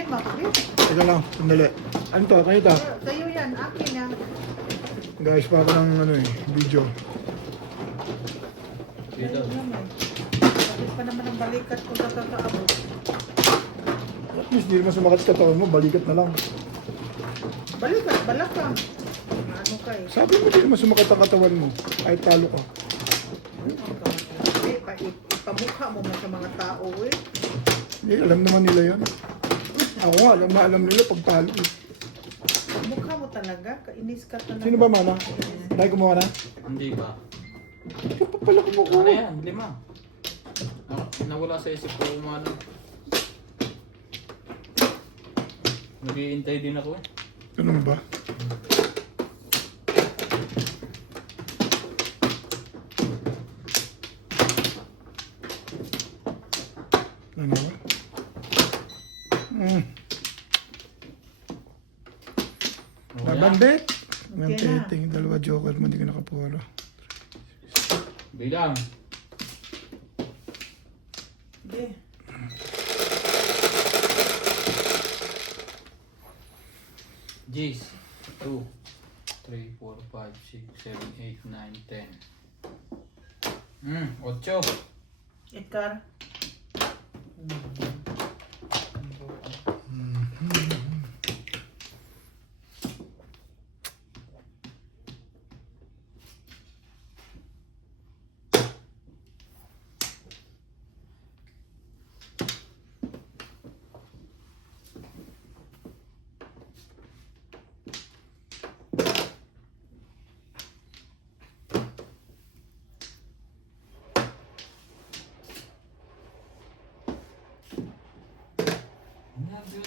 Yan, mapaglit. Teka lang, sandali. Ano to? Kayo to? Sa'yo yan, akin yan. Guys, pa ako ng ano video. Sa'yo naman. Tapos pa naman ang balikat ko sa kakaabot. At least, di naman sumakat sa katawan mo, balikat na lang. Balikat, balakang. Ano kayo? Sabi mo, di naman sumakat ang katawan mo. Kahit talo ka. Ipamukha mo man sa mga tao eh. Hindi, alam naman nila yun. Ako nga, alam nila pag talo. Mukha mo talaga, kainis ka talaga. Sino ba, Mana? Dahil kumuha na? Hindi ba? Ikaw pa pala kumukuha. Ano yan? 5. Nawala sa isip ko umano. Nag-iintay din ako eh. Ano ba? Ano ba? Babandit! Ang Okay na. teting, dalawa joker mo, hindi ka nakapuro. Bilang. Hindi. G's. 2, 3, 4, 5, 6, 7, 8, 9, 10. 8. Ikar.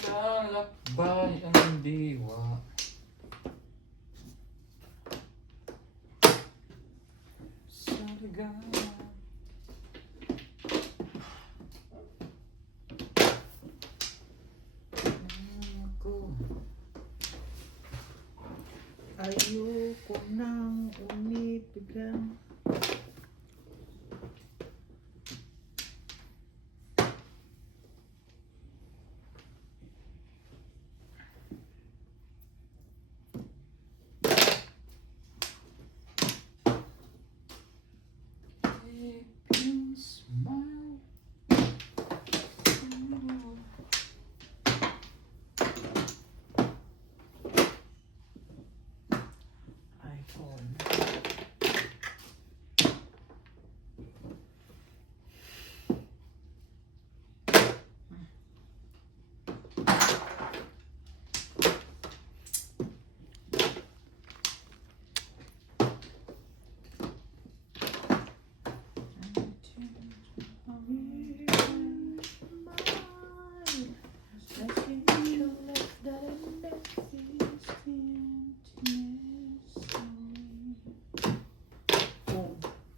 Naglalakbay ang diwa. Sa ligaya. Ayoko nang umipigan. If you smile. iPhone.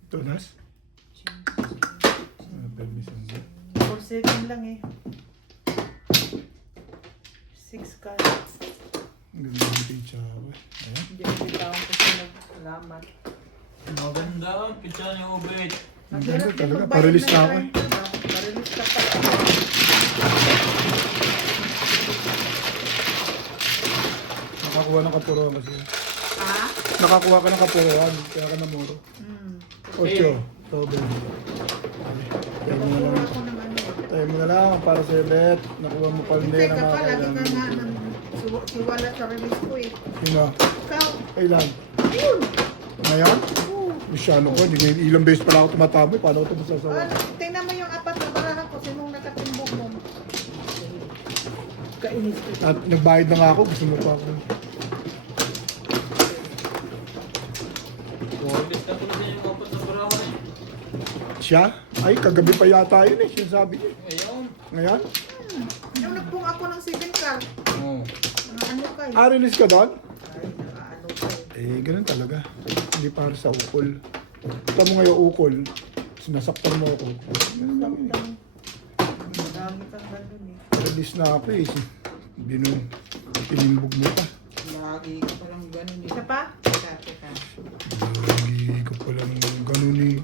Tunas? Permission ba? 4 second lang eh. 6 cards. Ang ganda ng pizza ako eh. Ayan. Hindi ko bitawan ko sa nag-alamat. Maganda ang pizza ni Ubit. Ang ganda talaga. Parelease na ako eh. Parelease ka pa. Nakakuha ng kapuruan kasi. Ha? Nakakuha ka ng kapuruan, kaya ka namuro. Hmm. 8. Sobrang. Tayo mo na Nakuha lang. ko ng ano eh. Tayo mo na lang para sa bet. Nakuha mo pa rin Hintay ang ka mga pa, lagi ka kailangan. nga nang siwala sa release ko eh. Sino? Ikaw, Kailan? ayun! Ngayon? Oo. Masyano ko, hindi ilang beses pala ako tumataboy. Paano ko ito masasawa? Tingnan mo yung 4 na barahan ko, sinong nakatimbok mo. Kainis ko. At nagbayad na nga ako, gusto mo pa ako. Ubit ka tuloy din yung 4 na barahan eh. Siya? Ay, kagabi pa yata yun eh, sinasabi niya. Ayun. Ngayon? Yung nagpung ako ng 7 car, Oo. mga ano kayo. Release ka doon? Ay, ano kayo. Eh, ganun talaga. Hindi para sa ukol. Kita mo ngayon ukol, sinasaktan mo ako. Ganun lang yun eh. Marami kang ganun eh. Release na ako eh. Hindi nun, pinimbog mo pa. Lagi ka palang ganun eh. Isa pa? Teka. Lagi ko palang ganun eh.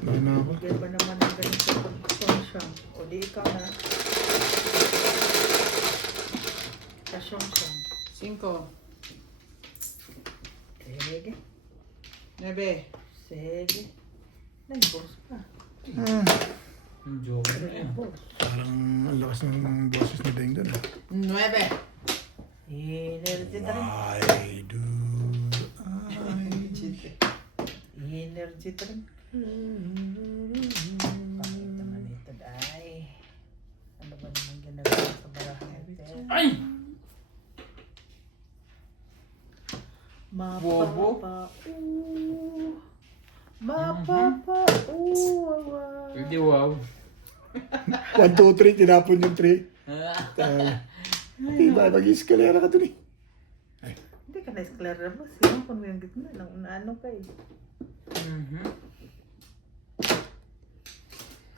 Ano na ako? Kaya ba naman ang ganun sa pagkonsya? O di ikaw na. siyang. 5. Sige. 9. Sige. Nag-boss pa. Ang joke na yan. Parang ang lakas ng boses ni Deng doon. 9. Energy na rin. Why do Energy na rin. Pangit naman ito, ay. Ano ba naman ginagawa sa barahan natin? Ay! Bobo. Mapapa, awa. Pwede wow. 1, 2, 3, tinapon yung 3. Diba, mag-eskalera ka dun eh. Hindi ka na-esclare mo. Sino kung yung gitna lang, ano ka eh.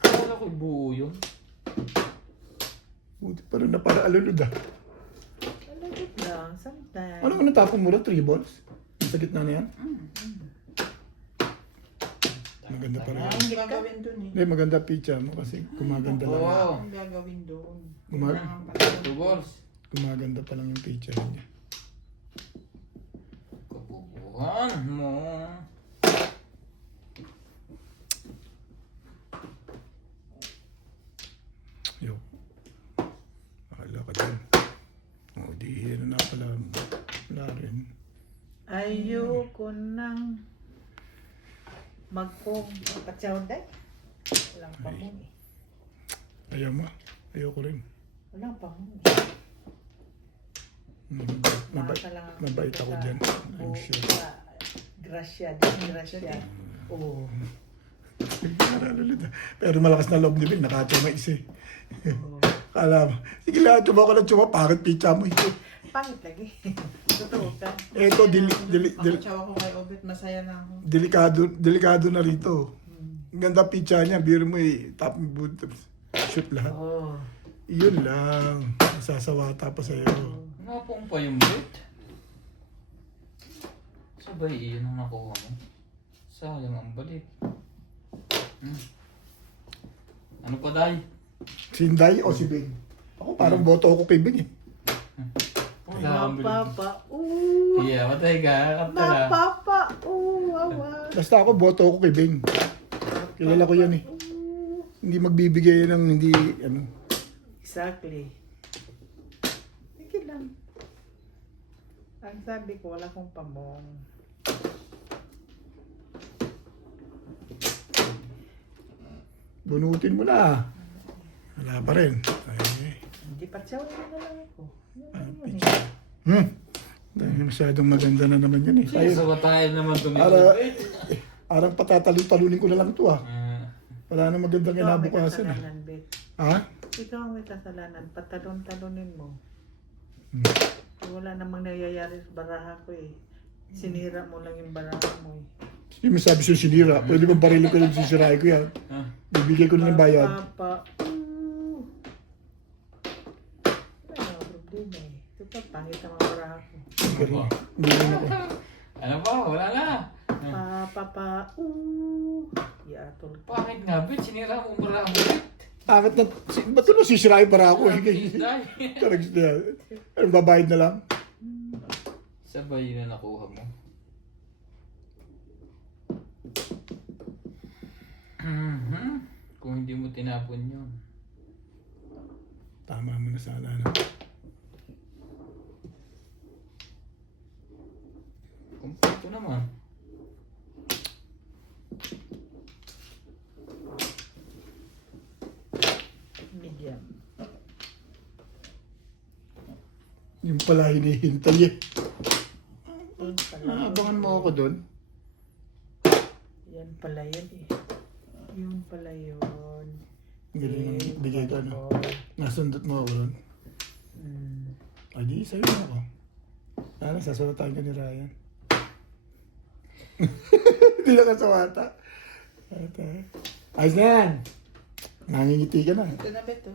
Akala ko buo yun. Buti pa rin na para alulod ah. Malagit lang, sometimes. Ano natapon mo rin? 3 balls? Sa gitna na yan? Maganda pa rin. Ang gagawin dun eh. Hindi, maganda pizza mo kasi gumaganda lang. Oo. Ang gagawin dun. Gumag- 2 balls. Gumaganda pa lang yung pizza niya. Kabubuhan mo. Yo. Akala ka dyan. O, di ano na pala. Wala rin. Ayoko nang magpapatsawnday. Walang pamong eh. Ayaw mo. Ayoko rin. Walang pamong eh. Mabait ako dyan. I'm sure. Gracia, Gracia. Oo. Pero malakas na loob ni Bill. Nakatuma isa eh. Kala mo. Sige lang, tsuma ko lang tsuma. Bakit pizza mo ito? Pangit lagi. Totoo ka. Eto, Makatsawa ko kay Obet, masaya na ako. delikado na rito. Ang ganda pizza niya. Biro mo eh. Top and boot. Shoot lahat. Oo. Yun lang. Masasawata pa sa'yo. Napong pa yung bait. Sabay iyon ang nakuha mo. Sayang ang balik. Ano pa, Day? Si Inday o si Bing? Ako parang boto ako kay Bing eh. Wala akong balik. Mapapa, ooh. Iya, matay ka. Kapta ka. Mapapa, ooh, awa. Basta ako boto ako kay Bing. Kilala ko yan eh. Ooh. Hindi magbibigay ng hindi ano. Exactly. Sige lang. Ang sabi ko, wala kong pamong. Bunutin mo na. Wala pa rin. Ay, Hindi pa tsawa na lang ako. Dahil masyadong maganda na naman yan eh. Sa batayan naman ito nito. Arang patatalun-talunin ko na lang ito ah. Wala na magandang Ikaw ang may kinabukasan eh. kasalanan, Bet. Ha? Ikaw ang may kasalanan. Patalon-talunin mo. Hmm. Wala namang nangyayari sa baraha ko eh. Sinira mo lang yung baraha mo eh. Yung may sabi siya sinira. Pwede ba barilin ko yung sisirain ko yan? Bibigay ko na ng bayad. Papa, ooh. Wala nga problema eh. Ito pa, pangit ang mga baraha ko. Hindi rin ako. Ano ba? Wala na. Papa, ooh. Iatol ka. Bakit nga, Bet? Sinira mo ang bara mo, Bet. Bakit na, ba't ito sisirain para ako eh? Please, Day. Talagang siya. Ano, babayad na lang? Sabay yun na nakuha mo. Kung hindi mo tinapon yun. Tama mo na sana. No? Kumpleto naman. Medium. Yung pala hinihintay eh. Yun pala. Abangan mo ako doon. Yan pala yun eh. Yun pala yun. Galing ng bigay ko ano. Nasundot mo ako doon. Ay di, sa'yo na ako. Sana sasulatan ka ni Ryan. Hindi na kasawata. Ayos na yan. Nangingiti ka na. Ito na ba ito?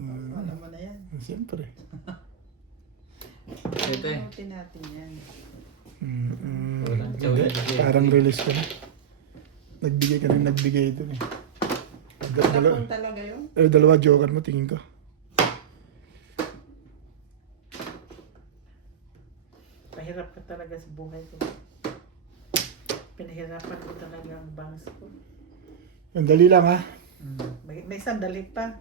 Wala mo na yan. Siyempre. Ito eh. Pinutin natin yan. Hindi, parang release ka na. Nagbigay ka rin, nagbigay doon eh. Tapon talaga yun? Dalawa joker mo, tingin ko. Mahirap ka talaga sa buhay ko. Pinahirapan ko talaga ang bangs ko. Sandali lang ha. May sandali pa.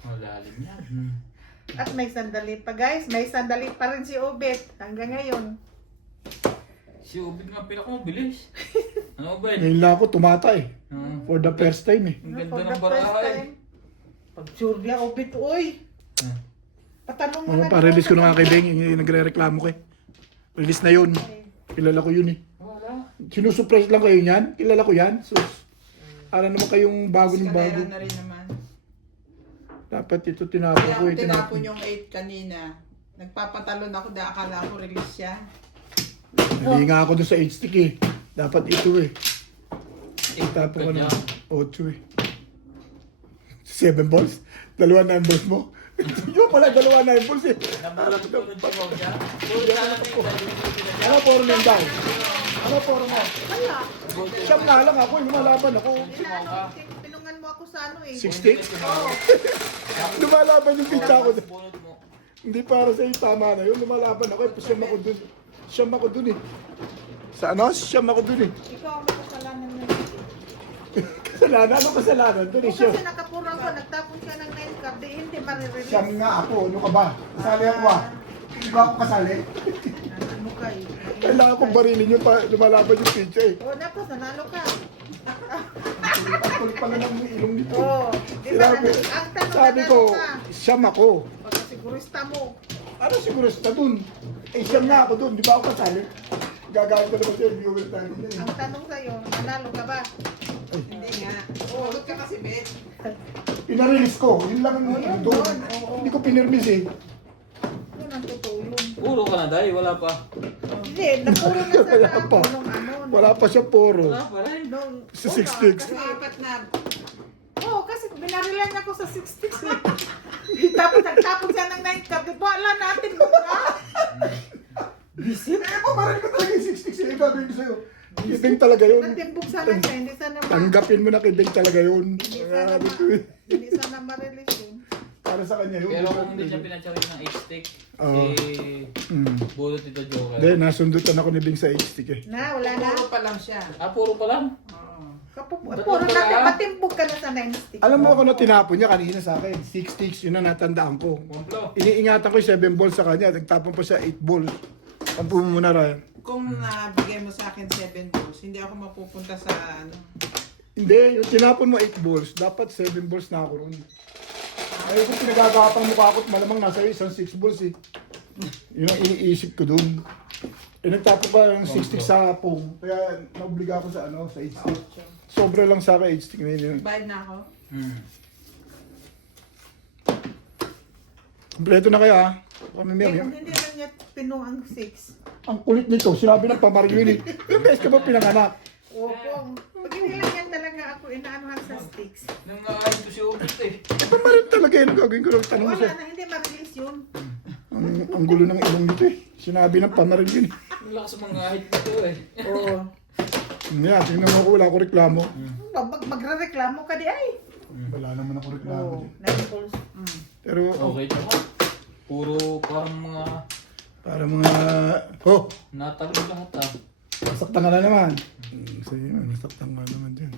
Malalim yan. At may sandali pa guys. May sandali pa rin si Obet hanggang ngayon. Si Ubid nga pinakamabilis. Ano ba Ngayon lang ako tumatay. For the first time eh. Ang For ganda the ng first baraha eh. time. Pag sure niya, Obet, uy! Patanong mo na. Pa-release ko na nga kay Beng. Yung nagre-reklamo ko eh. Release na yun. Kilala ko yun eh. Wala. Sinusurprise lang kayo yan. Kilala ko yan. So, para naman kayong bago ng bago. Eskalera na rin naman. Dapat ito tinapon Kaya ko ako eh. tinapon yung 8 kanina. Nagpapatalon ako dahil akala ko release siya. Nali nga ako doon sa 8-stick eh. Dapat ito eh. Itapon ko na 8 eh. 7 balls? 2 9 balls mo? Yung pala 2 9 balls eh. Nabulat ko ng chimaw niya. Puro na lang eh. Ano poro mo daw? Ano poro mo? Wala. Siyam nga lang ako. Lumalaban ako. Pinungan mo ako sa ano eh. 6 sticks? Lumalaban yung pitcha ko. Bunot mo. Hindi para sa iyo tama na yun. Lumalaban ako eh. Siyam ako dun. Siyam ako dun eh. Sa ano? Siyam ako dun eh. Ikaw ang makasalanan na. Kasalanan? Ano kasalanan? Dun eh. Kung Siyam. kasi nakapurang ko, nagtapon siya ng 9 card, di hindi marirelease. Siyam nga ako. Ano ka ba? Kasali ako ah. Hindi ba ako kasali? Ano ka eh? Kailangan kong barilin yun pa lumalaban yung pitcha eh. O, napos, nanalo ka. Ang kulit pala ng ilong nito. Oo. Di ba, Sinabi, ang tanong sabi nanalo ko, ka. siyam ako. Pagkasigurista mo. Ano siguro sa dun? Eh siyam na ako dun. Di ba ako kasali? Gagawin ko naman siya yung viewer tayo dun eh. Ang tanong sa'yo, nanalo ka ba? Hindi nga. Sumagot ka kasi, Bet. Pinarelease ko. Yun lang ang yun, doon. yun, oo. Hindi ko pinirmis eh. Yun ang totoo yun. Puro ka na dahil. Wala pa. Hindi, napuro na sa Wala pa. nung ano. Wala pa siya poro. Wala pa rin. Nung, Sa una, 6 sticks. kasi- Yung apat na, Oo, kasi binarilan ako sa 66 eh. Tapos nagtapon siya ng 9 card. Wala natin muna. Bisit? Eh, pamaril ko talaga yung 6 eh. Gagawin ko sa'yo. Ibig talaga yun. Nagtimbog sana siya, hindi sana Tanggapin mo na kay Beng talaga yun. Hindi sana Sabi ko eh. hindi sana ma-release yun. Para sa kanya yun. Pero kung hindi siya pinachari ng 8 stick, Oo. si Bulot ito Joker. Hindi, nasundutan ako ni Beng sa 8 stick eh. Na, wala na. puro pa lang siya. Ah, puro pa lang. Oo. Puro natin, matimbog ka na sa 9 stick. Alam mo ako na tinapon niya kanina sa akin. 6 sticks, yun na natandaan ko. Komplo. Iniingatan ko yung 7 balls sa kanya. Nagtapon pa siya 8 balls. Tampo mo muna, Ryan. Kung nabigay mo sa akin 7 balls, hindi ako mapupunta sa ano. Hindi, yung tinapon mo 8 balls, dapat 7 balls na ako ron. Ay, kung pinagagapang mukha ko, malamang nasa iyo isang 6 balls eh. Yun ang iniisip ko dun. Eh, nagtapon pa yung 6 sticks sa pong. Kaya naobliga ako sa ano, sa 8 stick. Sobra lang sa akin 8 stick na yun. Bayad na ako. Kompleto na kaya ha? Kami Eh, meron. kung hindi lang niya pinuang ang 6. Ang kulit nito, sinabi ng pamaril yun eh. Yung beses ka ba pinanganak? Opo. Pag hindi lang yan talaga ako inaanuhan sa sticks. Nangaayos ko si Ubid eh. Pamaril talaga yun. Gagawin ko lang tanong mo Wala siya. na, hindi ma-release yun. Ang gulo ng ilong nito eh. Sinabi ng pamaril yun eh. Ang lakas ng mga hit nito eh. Oo. Nga, tingnan mo ko, wala ko reklamo. Magre-reklamo ka di ay. Wala naman ako reklamo. Oo. dyan. 9 balls. Pero, Okay naman. Puro parang mga para mga... Oh! natalo lahat ah. Nasaktan ka na naman. Sige na, nasaktan ka naman dyan.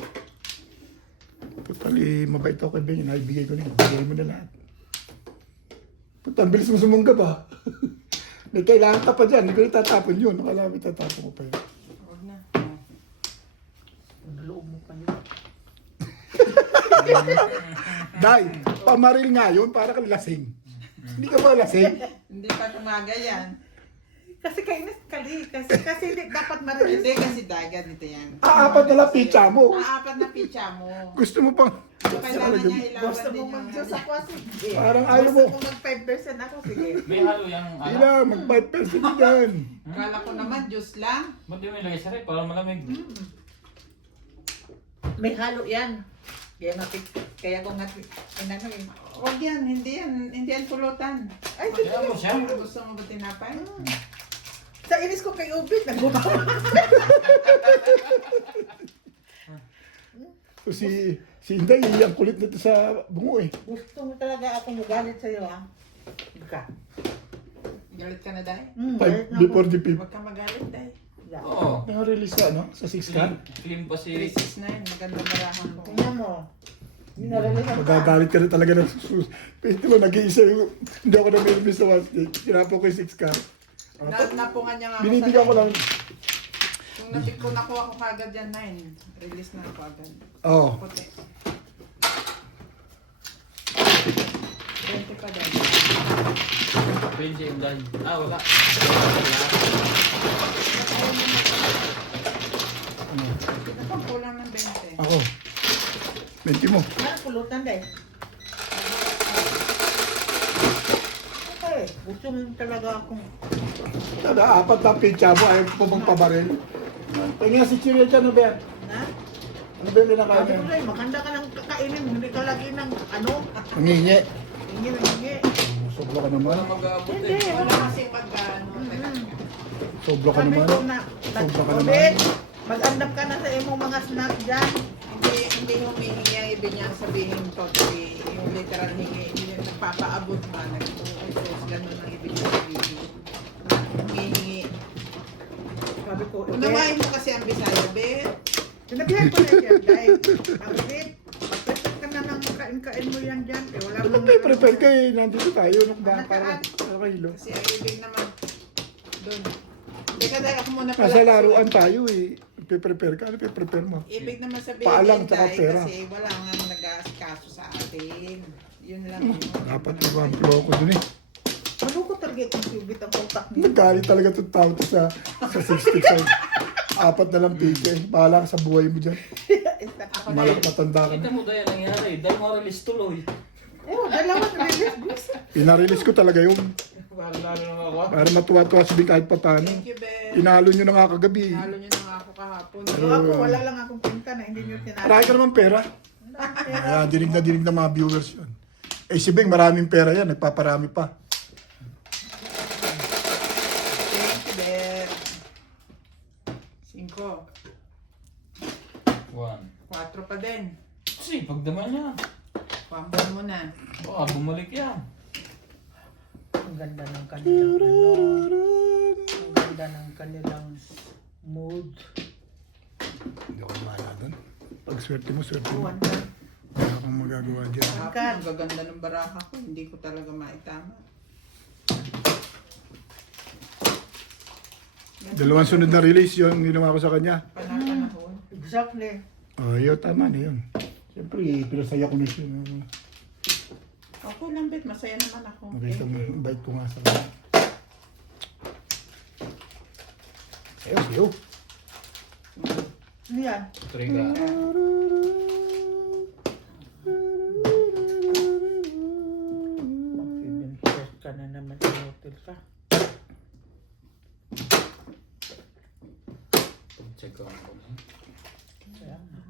Totally, mabait ako kay Ben. Naibigay ko na. Ibigay mo na lahat. Puta, ang bilis mo sumungga ba? May kailangan ka pa dyan. Hindi ko na tatapon yun. Nakala may tatapon ko pa yun. Huwag na. Ang loob mo pa yun. Dahil, pamaril nga yun para kang lasing. Hindi ka ba lasing? Hindi pa tumaga yan. Kasi kainis kali. Kasi hindi dapat ma-release. Hindi kasi dagat nito yan. Apat na lang pizza mo. Apat na pitcha mo. Gusto mo pang... So, kailangan niya ilaban Gusto din mo yung mag-Diyos ako sige. Parang ayaw mo. Gusto mo mag 5% ako sige. May halo yung Hindi ano. na, mag-5% yan. Kala ko naman, Diyos lang. Ba't di mo ilagay sa rep para malamig? May halo yan. Kaya ko nga inano eh. Huwag yan, hindi yan pulutan. Ay, Kaya mo siya. Gusto mo ba tinapay? sa inis ko kay Ubit, nagbubawa. So si Inday, ang kulit nito sa bungo eh. Gusto mo talaga akong magalit sa'yo ha. Ika. Galit ka na, Day? Before the fifth. Huwag ka magalit, Day. Oo. Naka-release ka, no? Sa 6 ka? Film pa si... 3-6 na yun. Magandang barahan ko. Tingnan mo. Minarelesan ka. Magagalit ka na talaga ng susus. Pwede mo, nag-iisa yung... Hindi ako na may sa 1 stick. Tinapo ko yung 6 ka. Napungan niya nga ako Binibigyan ko lang. Kung napik ko nakuha ko kagad yan, 9. Release na ako agad. Oo. Puti. 20 pa din. 20 yung dahil. Ah, wala. Ako, kulang ng 20. Ako. 20 mo. Ano pulutan dahil? Okay, gusto mo talaga akong... Tada, 4 na pitcha mo. Ayaw ko bang pabaril. Tingnan si Chiril dyan, ano ba yan? Na? Ano ba yung Sabi linakain ko yan? rin, maganda ka ng kakainin, hindi ka lagi ng ano, Mangingi. hingi na hingi. Sobra ka naman. Wala mag-aabot Hindi, eh. Wala kasi pagkano. Sobra ka Sabi naman. ko na, Sobra ka Robert, naman. mag-andap ka na sa imong mga snack dyan. Hindi humihingi ang ibig niya sabihin totally. Yung literal hingi. Hindi nagpapaabot ba. Nag-usos. Ganun ang ibig niya sabihin. Humihingi. Sabi ko, Unawain mo kasi ang Bisaya, be. sinabihan ko na yan, dahil, Robert, prepare ka na ng kain-kain mo yan dyan. Eh, wala Ano mong- ba prepare ka eh? Nandito tayo. Ano ba? Para kahilo. Kasi ang ibig naman doon. Teka, dahil ako muna pala. Nasa laruan tayo eh. Prepare ka. Ano prepare mo? Ibig naman sabihin, Paalang tsaka Day, pera. kasi wala nga nag-aasikaso sa atin. Yun lang yun. Dapat iba ang flow ko dun eh. Ano ko talaga itong cubit ang utak niya? Nagkali talaga itong tao to sa 60 side. 4 na lang pizza eh. Bahala ka sa buhay mo dyan. Ako na Malak yun. matanda ka Kita na. mo dahil nangyari. Dahil ma-release tuloy. Oh, dalawa na release. Pinarelease ko talaga yun. Lalo naman ako. Para matuwa-tuwa sabihin kahit pa paano. Thank you, Ben. Inalo nyo na nga kagabi. Nalo nyo na nga ako kahapon. So ako, wala lang akong pinta na hindi nyo tinatay. Marami ka naman pera. Kaya dinig na mga viewers yun. Eh si Beng maraming pera yan. Nagpaparami pa. Thank you, Ben. 5. 4 pa din. Kasi pagdaman niya. Pambal mo na. Baka bumalik yan. Ang ganda ng kanilang ano. Ang ganda ng kanilang mood. Hindi ako mahala doon. Pag swerte mo, swerte mo. Wanda. Wala kang magagawa dyan. Kahapon, ang gaganda ng baraha ko. Hindi ko talaga maitama. Dalawang sunod na release yun. Ginawa ko sa kanya. Panahon. Exactly. Oh, yun, tama na yun. Siyempre, pinasaya ko na siya. Okay lang, Bet. Masaya naman ako. Nakita Thank mo, you. bait ko nga sa kanya. Sayo. Ano yan? Triga. Mag-invest ka na naman sa hotel ka. Check ko ako. Kaya nga.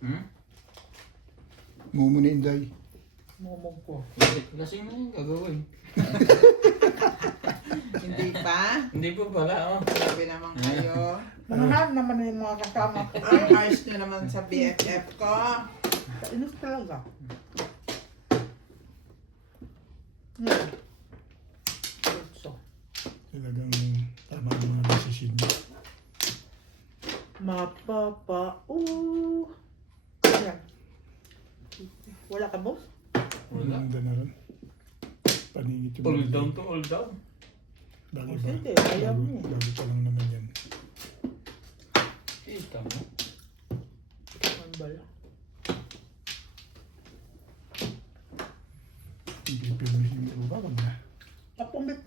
Hmm? Mumuni Inday. Mumog ko. Lasing na yung gagawin. Hindi pa? Hindi po pala, oh. Sabi naman kayo. Mahal naman yung mga kasama ko. Ang harsh nyo naman sa BFF ko. Inos talaga. Yan. So, Talagang tama ang mga decision niya. Yan. Wala ka, boss? Wala. Maganda na rin. Paningit yung All down to all down. Bago Oh, ba? sige, ayaw mo. Bago pa lang naman yan. Kita mo. Ang bala. Hindi pinuhin yung iba. Wag na. Apumit.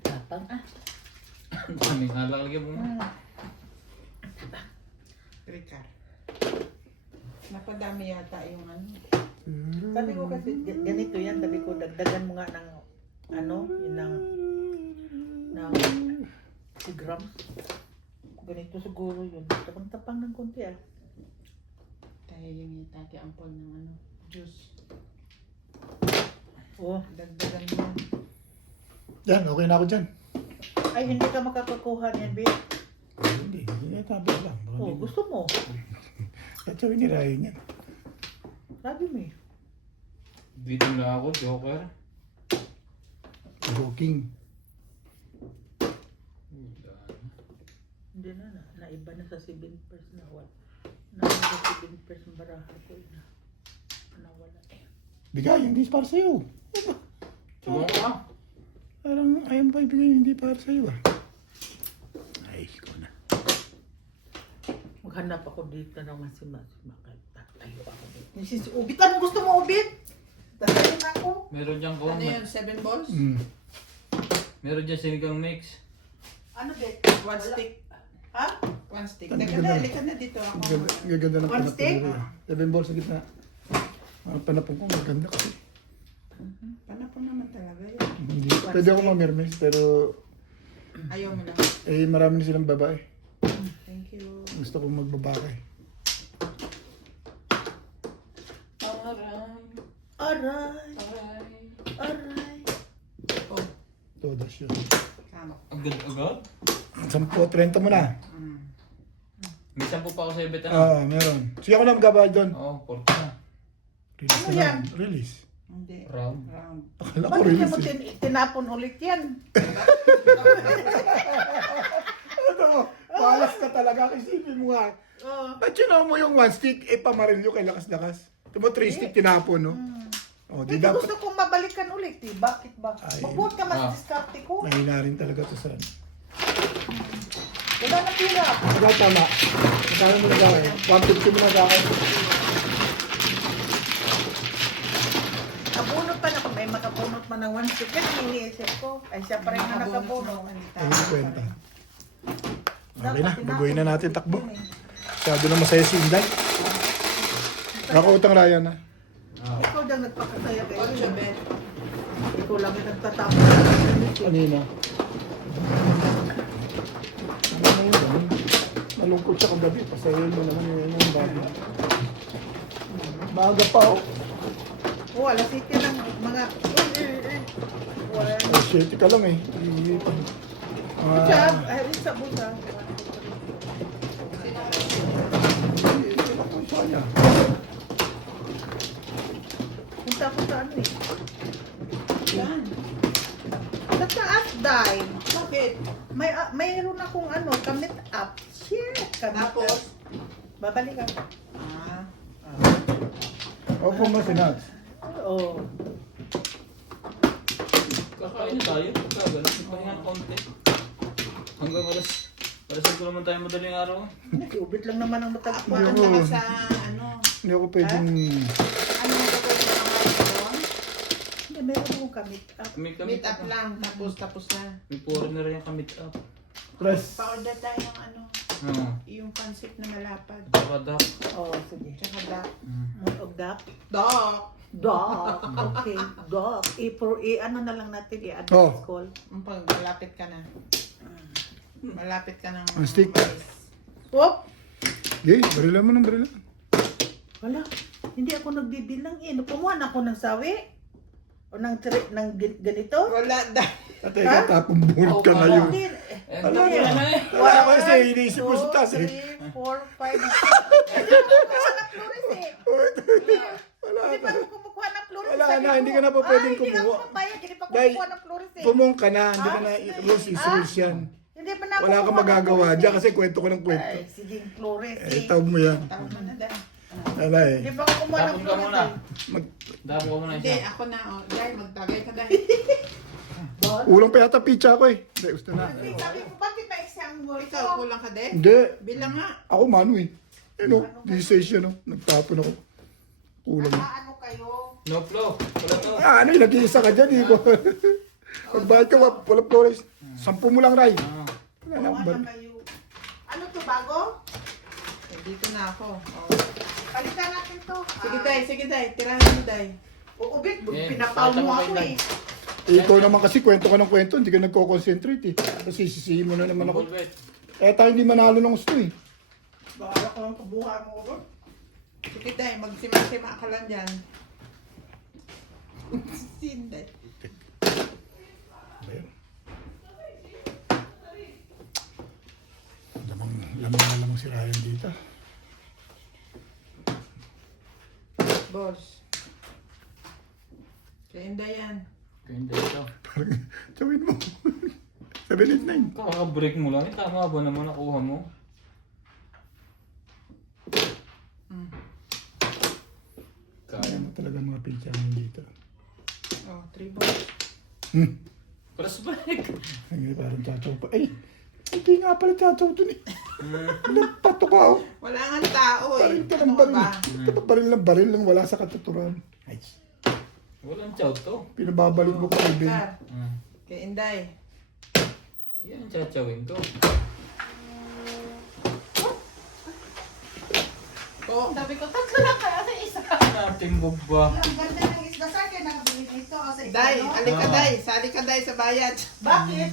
Tapang ah. Ang daming halalagyan mo. Ricard. Napadami yata yung ano. Sabi ko kasi ganito yan. Sabi ko dagdagan mo nga ng ano, yun ng grams. Ganito siguro yun. Tapang-tapang ng konti ah. Tayo yung itati ampol ng ano. Juice. Oh. Dagdagan mo. Yan, okay na ako dyan. Ay, hindi ka makakakuha niyan, babe. Hindi, hindi. Tabi lang. Baka Oh, hindi- gusto mo. At sabi nirahin yan. Sabi mo eh. Bitin lang ako, Joker. Joking. Hindi na. Naiba na sa 7% na wala. Naiba sa 7% baraha ko na. Nawala eh. Bigay, hindi para sa'yo. Subukan ka. Parang ayaw mo pa ibigay, hindi para sa'yo ah. Ay, ikaw na. Maghanap ako dito ng masima-sima. Tatayo ako dito. Si Ubit, anong gusto mo, Ubit? Tatayo na ako. Meron dyan ko. Ano yun? 7 balls? Meron dyan sinigang mix. Ano, Bet? 1 stick. Ha? 1 stick. Ang Teka ganda. na, halika na dito. Ako. Gaganda ng One panapon stick? ko. 7 balls sa gitna. Ang panapon ko, maganda kasi. Panapon naman talaga yun. Hindi. Pwede ako mamermes, pero Ayaw mo na. marami na silang babae. Thank you. Gusto kong magbabakay. Aray. Aray. Oh, Todas yun. tama. Agad-agad? 10, 30 mo na. May 10 pa ako sa ibet. Meron. Sige ako na magbabayad doon. Oo, 40 na. Release Ano na yan? lang. Release. Hindi. Round. Round. Akala ko Bakit release mo eh. tinapon ulit yan? Ano mo? Palas ka talaga. Isipin mo nga. Oh. Ba't yun mo yung 1 stick, pamarilyo kay lakas-lakas. Diba 3 stick tinapon, no? O, di Hindi dapat. gusto kong mabalikan ulit eh. Bakit ba? Ay. Magbuhat ka mas diskarte ko. Mahina rin talaga to sa. Wala na pila. Wala tama. Magkano mo nagkakain? 150 mo nagkakain. Nabunot pa na kung may makabunot man ng 1 stick. Yan ang iniisip ko. Ay siya pa rin na nakabunot. Ayun yung kwenta. Okay na, baguhin na natin takbo. Masyado na masaya si Inday. Nakautang Ryan na. Ikaw daw nagpakasaya kayo. 8 bet. Ikaw lang yung nagtatapos. Kanina. Ano na yun? Ganun. Malungkot siya kagabi. Pasayahin mo naman yung bago. Maaga pa oh. Oh, alas 7 ng mga... Wala. Ay, 7 ka lang eh. Job. Ay, sa buta. Kanya. Punta ako sa ano eh. Yan. Sa taas, Day. Bakit? Mayroon akong ano, commit up. Shit, commit Tapos? up. Babalik ako. Ah. Opo mo si Nads. Oo. Kakain na tayo. Kagano. Pahinga ng konti. Hanggang alas 5 naman tayo madaling araw. Ubit lang naman ang matagpuan. Maganda ka sa ano? Hindi ako pwedeng... Ano ang gagawin mo naman doon? Hindi, meron akong commit up. May Meet up lang. Tapos na. May foreigner yung kamit up. Press. Pa-order tayo ng ano? Oo. Yung pancit na malapad. Kapadak. Oo, sige. Tsaka duck. Of that. Duck! Dog. Okay, dog. Ano na lang natin, Oh. i-advance call. Pag malapit ka na. Malapit ka ng... Ang stick. Whoop! Yay, barilan mo ng barilan. Wala. Hindi ako nagbibilang eh. Kumuha na ako ng sawi. O ng ganito. Wala dahil. At ikaw tapong bunot ka ngayon. Hindi. Wala Hindi na. na eh. Wala ko kasi iniisip mo sa taas eh. 2, 3, 4, 5. Wala Hindi pa na. ako kumukuha ng flores. Wala Sabi na, ko, hindi ka na pa pwedeng Hindi kumuha. ako papayag. Hindi pa ako Dahil kumukuha ng flores eh. Pumong ka na, hindi ka na Ah, rules is rules yan. Hindi pa na ako Wala kang kumukuha ng magagawa flores dyan eh. kasi kwento ko ng kwento. Ay, sige, flores Eh, eh. tawag mo yan. Tawag mo na dahil. Wala eh. Hindi pa ako kumuha ng Tapon ka flores muna. eh. Mag Damo ko muna Hindi, isa. ako na. Oh. Dahil magtagay ka dahil. Doon. Ulang pa yata pizza ko eh. Hindi, gusto na. Hindi, sabi ko, bakit na isang mo ito? Ikaw, kulang ka din? Hindi. Bilang nga. Ako mano eh. Ano, 16 yan oh. Nagtapon ako. Ulang. Ano kayo? No flow. Wala to. Ano eh, nag-iisa ka dyan eh. Magbayad ka, walang flores. 10 mo lang, Ray. Ah. Wala na, Ano kayo? Ano to, bago? Eh, dito na ako. Oh. Palitan natin to. Sige day. Tirahan mo day. Uubit, Eh, pinapaw mo ako eh. Ikaw naman kasi kwento ka ng kwento, hindi ka nagko-concentrate eh. Kasi sisihin mo na naman ako. Full bet. Eh tayo hindi manalo ng gusto eh. Bahala ko ang kabuhan mo ko. Sige day, magsima-sima ka lang dyan. Sinday. Ayun. Lamang na lamang si Ryan dito. Boss. Kaya hindi yan. Kaya hindi ito. Parang, tsawin mo. 789. Kakabreak mo lang. Tama ba naman nakuha mo? Kaya Kaya. mo talaga mga pinsahan dito. Oh, 3 balls. Press break. Ay, parang tataw pa. Ay, hindi nga pala tataw dun eh. Nagpato ka oh. Wala nga tao eh. Parang ka Ano ng ka baril. ba? Ito pa baril lang wala sa katuturan. Ay, Walang chow to. pinababalik mo pa ibig. Ah, kay Inday. Yan ang chachawin ko. Oh, Sabi ko, tatlo lang kaya sa isa. Nating bugba. Ang ganda ng isda sa akin, nakabili nito. Sa isda, Day, no? alika Day. Sali ka Day sa bayad. Bakit?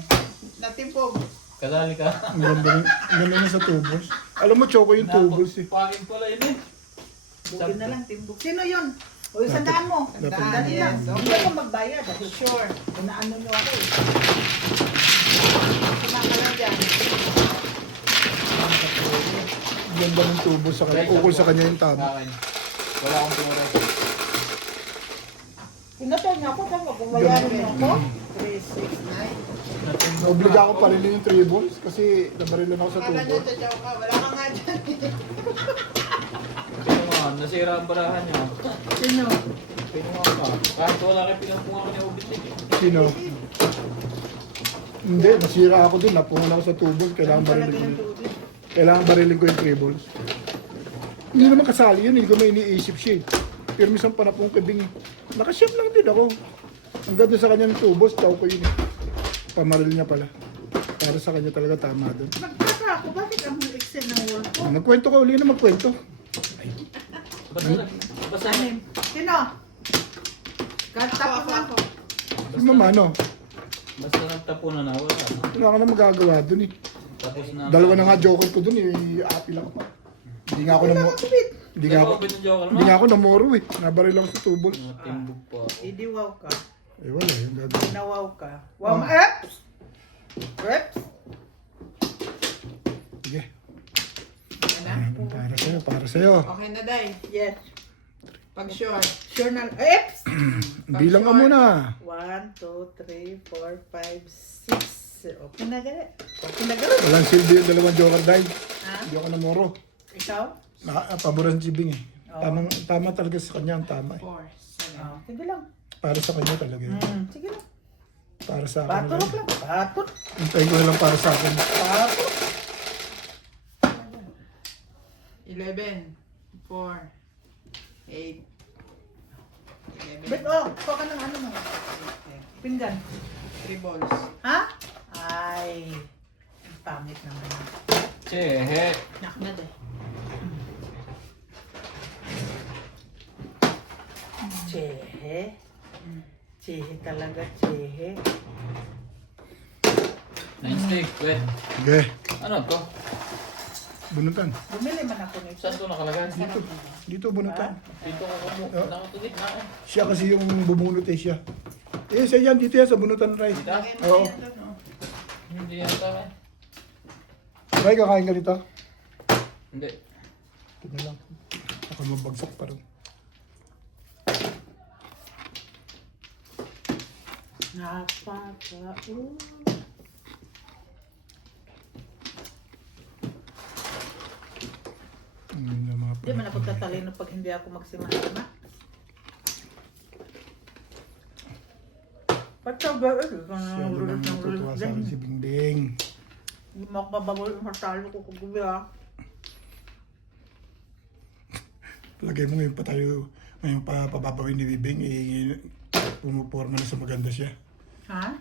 Natimpog. Kadali ka. Ang ganda niya sa tubos. Alam mo, Choco yung tubos eh. Pangin pala yun eh. Bukin na lang, timbuk. Sino yun? O, sandaan mo. Sandaan, Dali lang. yes. Hindi ako magbayad. Dahil Sure. inaano nyo ako eh. Kumakala dyan. Ang ganda ng tubos sa kanya. Ukol sa kanya yung tama. Akin. Wala akong puro. Pinatay niya ako, dahil magbayarin niyo ako. 3, 6, 9. Naobliga ako pa rin yung 3 balls kasi nabarilan ako sa Akala nyo, tubos. tadyaw ka. Wala ka nga dyan. Sino nga, nasira ang barahan niya. Sino? Sino nga ka? Kahit wala kayo pinampunga ko ni Ubitik eh. Sino? Hindi, nasira ako dun. Napungan ako sa tubos. Kailangan Talaga barilin yung ko. tubig. Kailangan barilin ko yung 3 balls. Hindi naman kasali yun. Hindi ko may iniisip siya eh. Pero minsan pa na pong kabing eh. Nakaship lang din ako. Ang ganda sa kanya ng tubos. Tao ko yun eh. Pamaril niya pala. Para sa kanya talaga tama dun. Nagtaka ako, bakit ang extend ng wall ko? Magkwento ka. Uli na magkwento. Basta Anim. Sino? Kahit Ako, tapos ako, lang. ako. Si mama ano? Basta nagtapunan na wala. Wala ka na magagawa dun eh. Tapos na. Dalawa na nga joker ko dun eh. Apila ka pa. Hindi nga ako hindi nga ako hindi nga ako namoro eh. Nabaril ako sa tubos. Natimbog pa ako. Idiwaw ka. Eh wala yung gagawin. Inawaw ka. Wow, eps! Eps! Sige. Yan na. Para sa'yo, para sa'yo. Okay na Day. Yes. Pag short. Sure na. Eps! Bilang ka muna. 1, 2, 3, 4, 5, 6. Okay na gano'n. Okay na gano'n. Walang silbi yung dalawang joker dahil. Ha? Hindi ako namoro. Ikaw? Paboran si Bing eh. Oo. Tama talaga sa kanya ang tama eh. 4, 7. Oh, sige lang. Para sa kanya talaga eh. Sige lang. Para sa akin. Baturok lang. Batur. Hintayin ko na lang para sa akin. Batur. 11, 4, 8, 11. Bet, oh. Kuha ka ng ano mo. Pinggan. 3 balls. Ha? Ay. Ang pangit naman. Chehe. Nak na de. Chehe. Chehe talaga, chehe. Nine stick. Wait. Sige. Ano to? Bunutan. Bumili man ako nito. Saan to nakalagay? Dito. Dito bunutan. Dito ko kamo. Oh. Nakatulik na ako. Siya kasi yung bumunot eh siya. Eh, siya yan. Dito yan sa bunutan, Ray. Dito? Oo. Hindi yata eh. Ray, kakain ka dito? Hindi. Ito na lang. Baka mabagsak pa rin. Napaka. Yung mga Di man ako tatalino pag hindi ako magsimahama. Pagsabi, Siya lang ang natutuwa sa akin si Bingbing. Hindi mo ako babawal yung talo ko kugubi ha. Lagay mo ngayon pa tayo, ngayon pa pababawin ni Bibing, eh, pumuporma na sa maganda siya. Ha?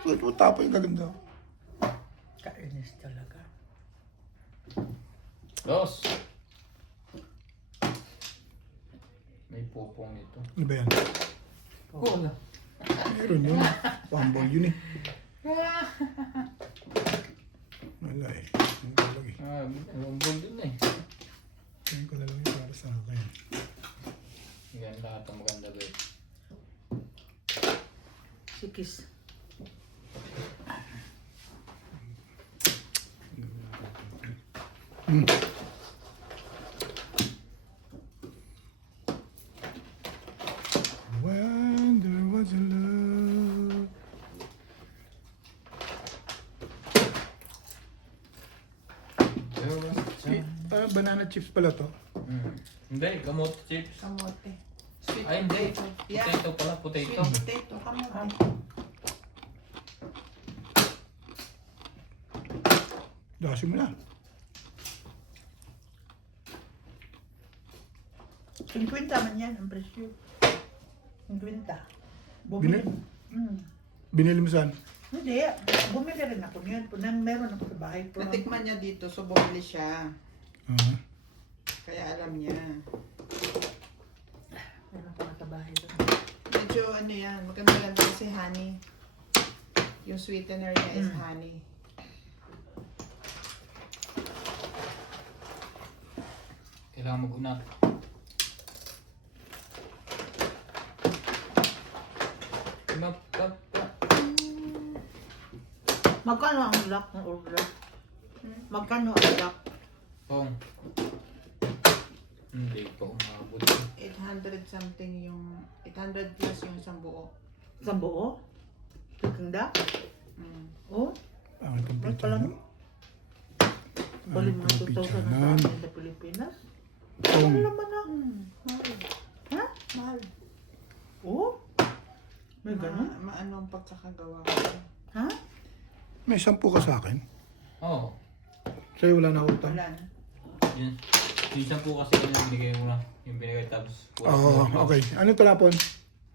Ito tapo yung gaganda. Kainis talaga. Dos. May pupong ito. Ano ba yan? Wala. Meron yun. Pambol yun eh. Wala eh. Ano ko lang eh. Ah, lumbol din eh. Ano ko lang yun para sa akin. Yan lahat ang maganda ba. Sikis. Hmm. Well, banana chips pala to. Hindi, kamot chips. Kamote. Sweet Ay, hindi. potato. Yeah. Potato pala, Sweet potato. potato, kamote. Dasi mo na. 50 man yan ang presyo. 50. Bini- Binili mo saan? Hindi, bumili rin ako niyan. Punang meron ako sa bahay ko. Natikman niya dito, so bumili siya. Ah. Kaya alam niya. Meron ako sa bahay doon. Medyo ano yan, maganda kasi honey. Yung sweetener niya is honey. Kailangan mag-unat. Magkano ang lock ng order? Magkano ang lock? Kung. Hindi pa umabot. 800 something yung, 800 plus yung isang buo. Sa buo? Tikanda? Mm. Oh, Ang itong ba't pizza pala na. no? Bali mga Ang 2,000 pizza na na. sa akin sa Pilipinas. Kung, Ano naman na? Mahal. Ha? Mahal. Oh? May ganun? Maano ang pagkakagawa. Ha? may 10 ka sa akin. Oo. Sa'yo wala na utang. Wala na. Yun. Yung po kasi yun yung binigay mo na. Yung binigay tapos. Oo, okay. Ano talapon?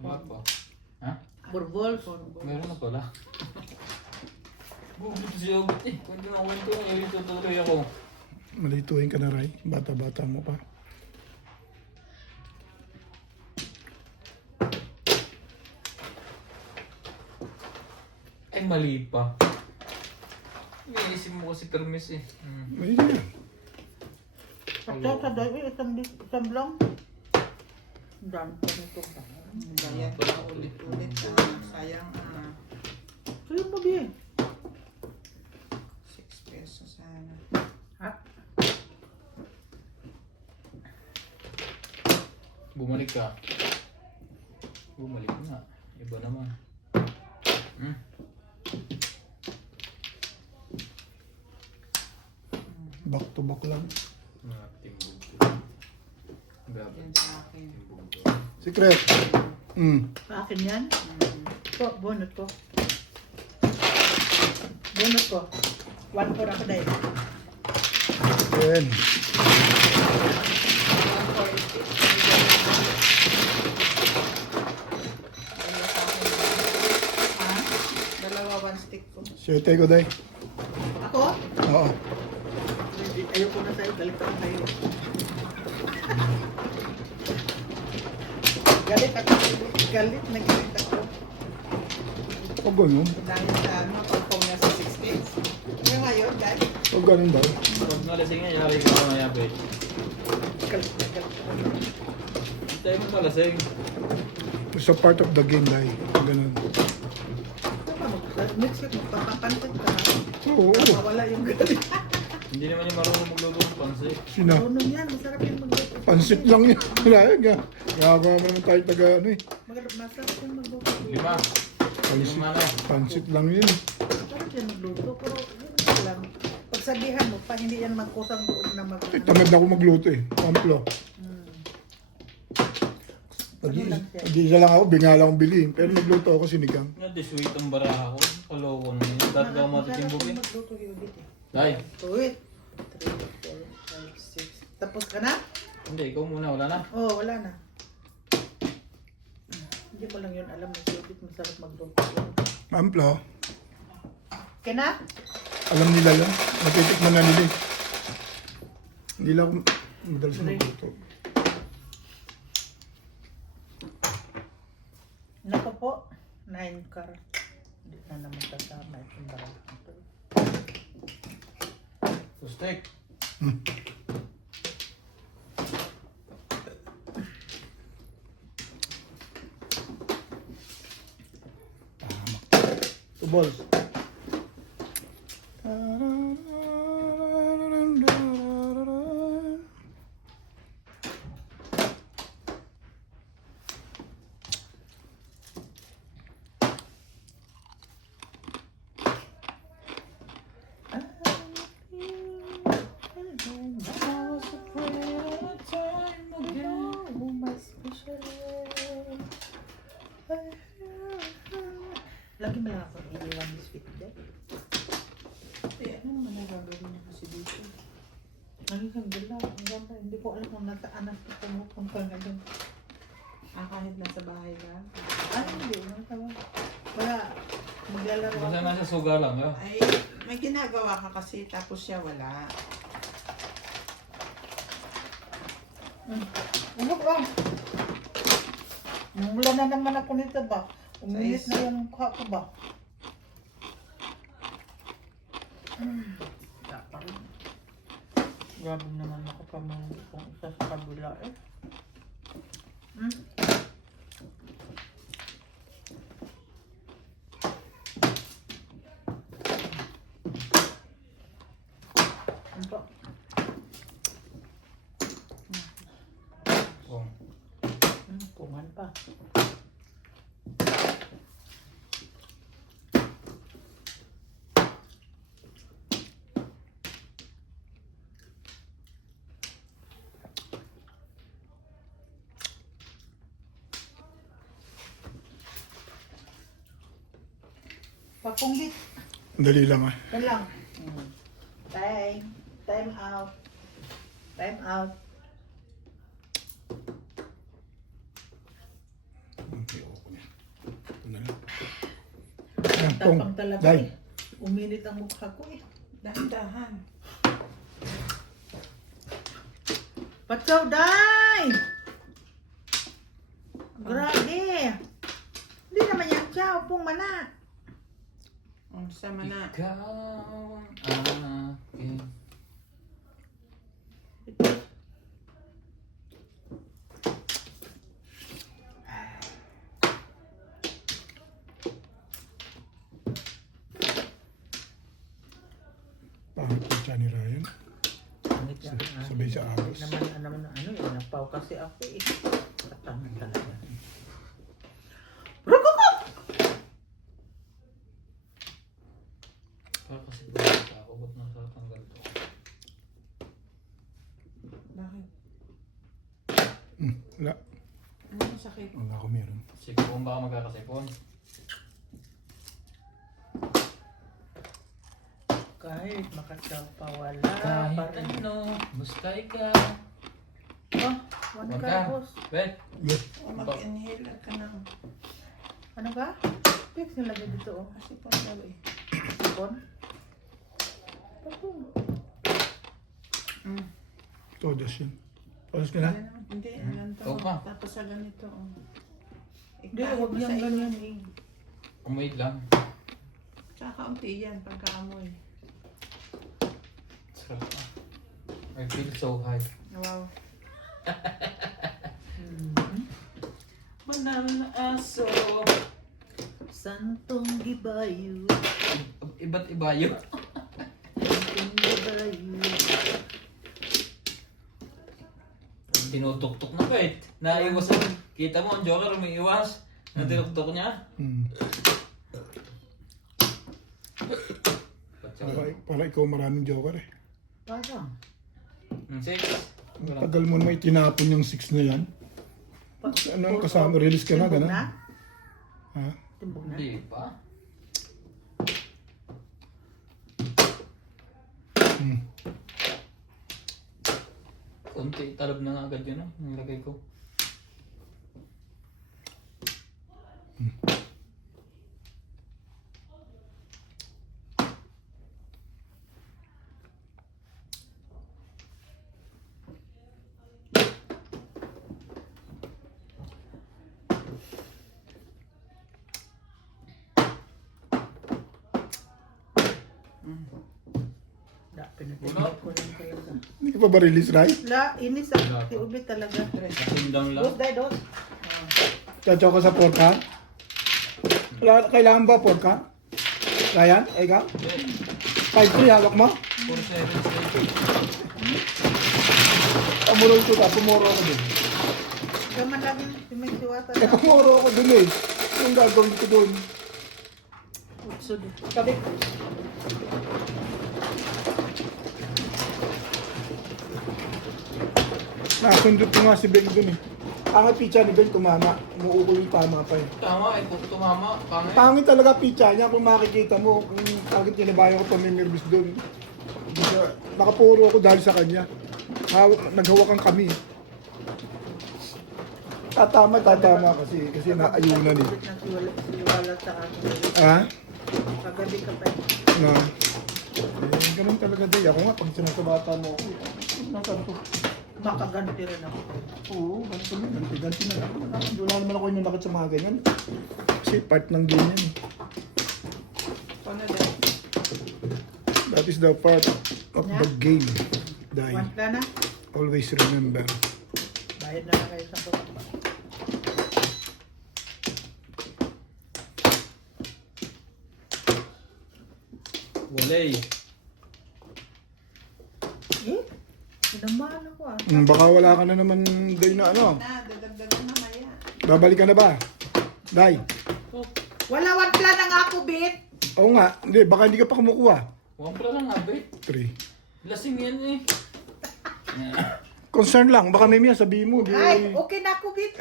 Wala pa. Ha? Burbol. Meron na pala. Gugulit siya agad eh. Kung di na kwento, ngayon tutuloy ako. Malituin ka na, Ray. Bata-bata mo pa. Ay, mali pa. Iniisip mo kasi permis eh. May na. Sakto sa dahil isang lang. Dami pa nito. Bayad pa ulit-ulit. Sayang Sa'yo mo din. 6 pesos sana. Ha? Bumalik ka. Bumalik na. Iba naman. Back to back lang. Mga timbog ko. Grabe. Yan sa akin. Timbog ko. Secret. Sa akin yan. Ito, bonus ko. Bonus ko. 1 for ako dahil. Yan. Dalawa, 1 stick ko. Siyete ko, Day. Ako? Oo. Ayoko na sa'yo. Galit ako sa'yo. Galit ako. Galit na galit ako. Pag ganun. Dahil sa perform niya sa 16. Yung ngayon, guys. Pag ganun daw. Pag nalasing nga, yari ka mamaya, be. Galit na galit ako. Tayo mo nalasing. It's a part of the game, Day. Pag ganun. Next week, magpapapansit ka. Oo. Mawala yung galit. Hindi naman yung marunong magluto ng pansit. Sina? Unong yan. Masarap yung magluto. Pansit lang yun. Wala yun. Gagawa mo naman tayo taga ano eh. Masarap yung magluto. 5. Pansit, Lima na. pansit lang yun. Masarap yung magluto. Pero yun lang. Pagsabihan mo pa, hindi yan magkusang doon na mag... Ay, tamad na ako magluto eh. Pamplo. Pag-isa lang ako, binga lang akong bilihin. Pero nagluto ako sinigang. Nga, di sweet ang baraha ko. Kaloko na yun. Dati daw matitimbog eh. magluto yung bit eh. Dahil. Wait. 3, 4, 5, 6. Tapos ka na? Hindi, ikaw muna. Wala na. Oo, wala na. Hindi mo lang yun alam na siyobit masarap magluto. Pamplo, Kaya na? alam nila yan. Natitikman na nila eh. Hindi lang ako madalas magluto. Nako po. 9 car. Hindi na naman kasama itong barang. Sustek. Two balls. Lagi na ako iniwan ni Sweet Day. Eh, ano naman ang gagawin niya kasi dito? Hanggang gala. Hanggang pa. Hindi ko alam kung nasaan ako pumupunta ngayon. Kahit nasa bahay lang. Ay, hindi. Wala. Maglalaro Basta ako. nasa suga lang yun. Ay, may ginagawa ka kasi tapos siya wala. Ano ba? Mula na naman ako nito ba? Uminit na yung mukha ko ba? Grabe naman ako pa kung isa sa kabila eh. Ano ba? Oh. Pungan pa. Papunggit. Dali lang ah. Yan lang. Time. Time out. Time out. Okay, okay. Ito na lang. Ayan, Pong. Tapang talaga Day. eh. Uminit ang mukha ko eh. Dahan-dahan. Patsaw, Day! Grabe! Hindi naman yan chow, pong mana. Sama na. Ikaw ang akin. Pangit po siya ni Ryan. Sabay sa agos. Naman ano eh, napaw kasi ako eh. Katang talaga. Para kasi buhay ako, ba't nasatanggal to? Bakit? Wala. Ano ang sakit? Wala ako meron. Siguro kung baka magkakasipon. Kahit makatsaw pa wala Kahit pa rin. ano, basta ikaw. Oh, one Wag ka, ka. boss. Bet, O mag-inhale ka na. Ano ka? Fix nilagay dito oh. Kasi po daw eh. Sipon. Patong. Todos yun. Todos ka na? Hindi, ganito. Oo pa. Tapos sa ganito. Oh. Hindi, huwag niyang ganyan eh. umait lang. Tsaka kaunti yan pagkaamoy. Sarap na. I feel so high. Wow. Banal na aso. Santong gibayo. Iba't iba yun. Santong gibayo. Tinutuktok na bet. Naiwas na. Kita mo, ang Joker umiiwas. Natinuktok niya. Para ikaw maraming joker eh. Parang. 6. Tagal mo naman itinapon yung 6 na yan. Ano, kasama, release ka na, Timbog gano'n? na? Ha? Timbog na? Hindi pa. Kunti talab na nga agad yun, no? Nilagay ko. Pinatindog ko lang talaga. Hindi ka pa ba release, Ray? La, inis ang Wala pa. tiubi talaga. Nasundang lang. Dos, day, dos. Chacho ka sa porka? Kailangan ba porka? Ryan, ikaw? 5-3 hawak mo? 4-7 Pamuro ito ka, pumuro ako dun. Gaman lagi tumikiwata Eh, na. pumuro ako dun eh. Yung gagawin ko dun. Utso dito. Sabi, nasundot ko nga si Ben dun eh. Pangit pizza ni Ben, tumama. Umuuko yung tama pa eh. Tama, ito tumama. Pangit. Pangit talaga pizza niya kung makikita mo. Kung pangit tinabayan ko pa may nervous doon. Nakapuro ako dahil sa kanya. Naghawakan kami. Tatama kasi naayunan eh. Siwala sa akin. Ha? Kagabi ka pa. Na. Ganun talaga day. Ako nga, pag sinasabata mo ako, nasan to? Makaganti rin ako. Oo, ganito na. Ganti na lang. Wala naman ako yung nakit sa mga ganyan. Kasi part ng game yan. Paano din? That is the part of the game. Day. Want na na? Always remember. Bayad na lang kayo sa buwan. Walay. Sinamahan ako ah. Baka wala ka na naman day na ano. Na, dadagdagan na maya. Babalik ka na ba? Day. Wala one plan ang ako, Bit. Oo nga. Hindi, baka hindi ka pa kumukuha. Huwag pala lang abit. 3. Lasing yan eh. Concern lang. Baka may miya sabihin mo. Di, Ay, okay na ako, Bit.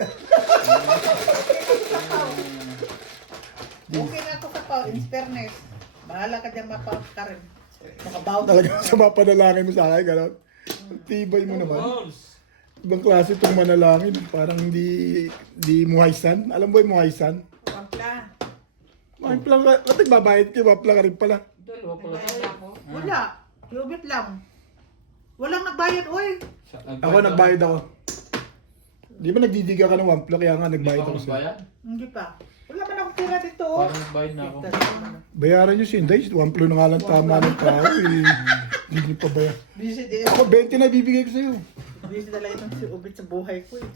Okay na ako sa pao, in fairness. Bahala ka dyan mapaut ka rin. Makabaw. talaga sa mapanalangin mo sa akin. Gano'n. Ang tibay mo naman. Balls. Ibang klase itong manalangin. Parang di muhaysan. Alam mo yung muhaysan? Pampla. Ay, pala ka. Ba't nagbabayad ka? Wapla ka rin pala. Dalawa pala Bayad tayo. ako. Wala. Yubit lang. Walang nagbayad, oy. Ako nagbayad ako. Di ba nagdidiga ka ng wampla? Kaya nga nagbayad ako sa'yo. Bayad? Hindi pa. Wala man akong tira dito, oh. Parang nagbayad na ako. Bayaran nyo si Inday. Wamplo na nga lang tama ng tao. Eh. Hindi nyo pa bayar. Busy din. Ako 20 na bibigay ko sa'yo. Busy talaga itong si Ubit sa buhay ko, eh.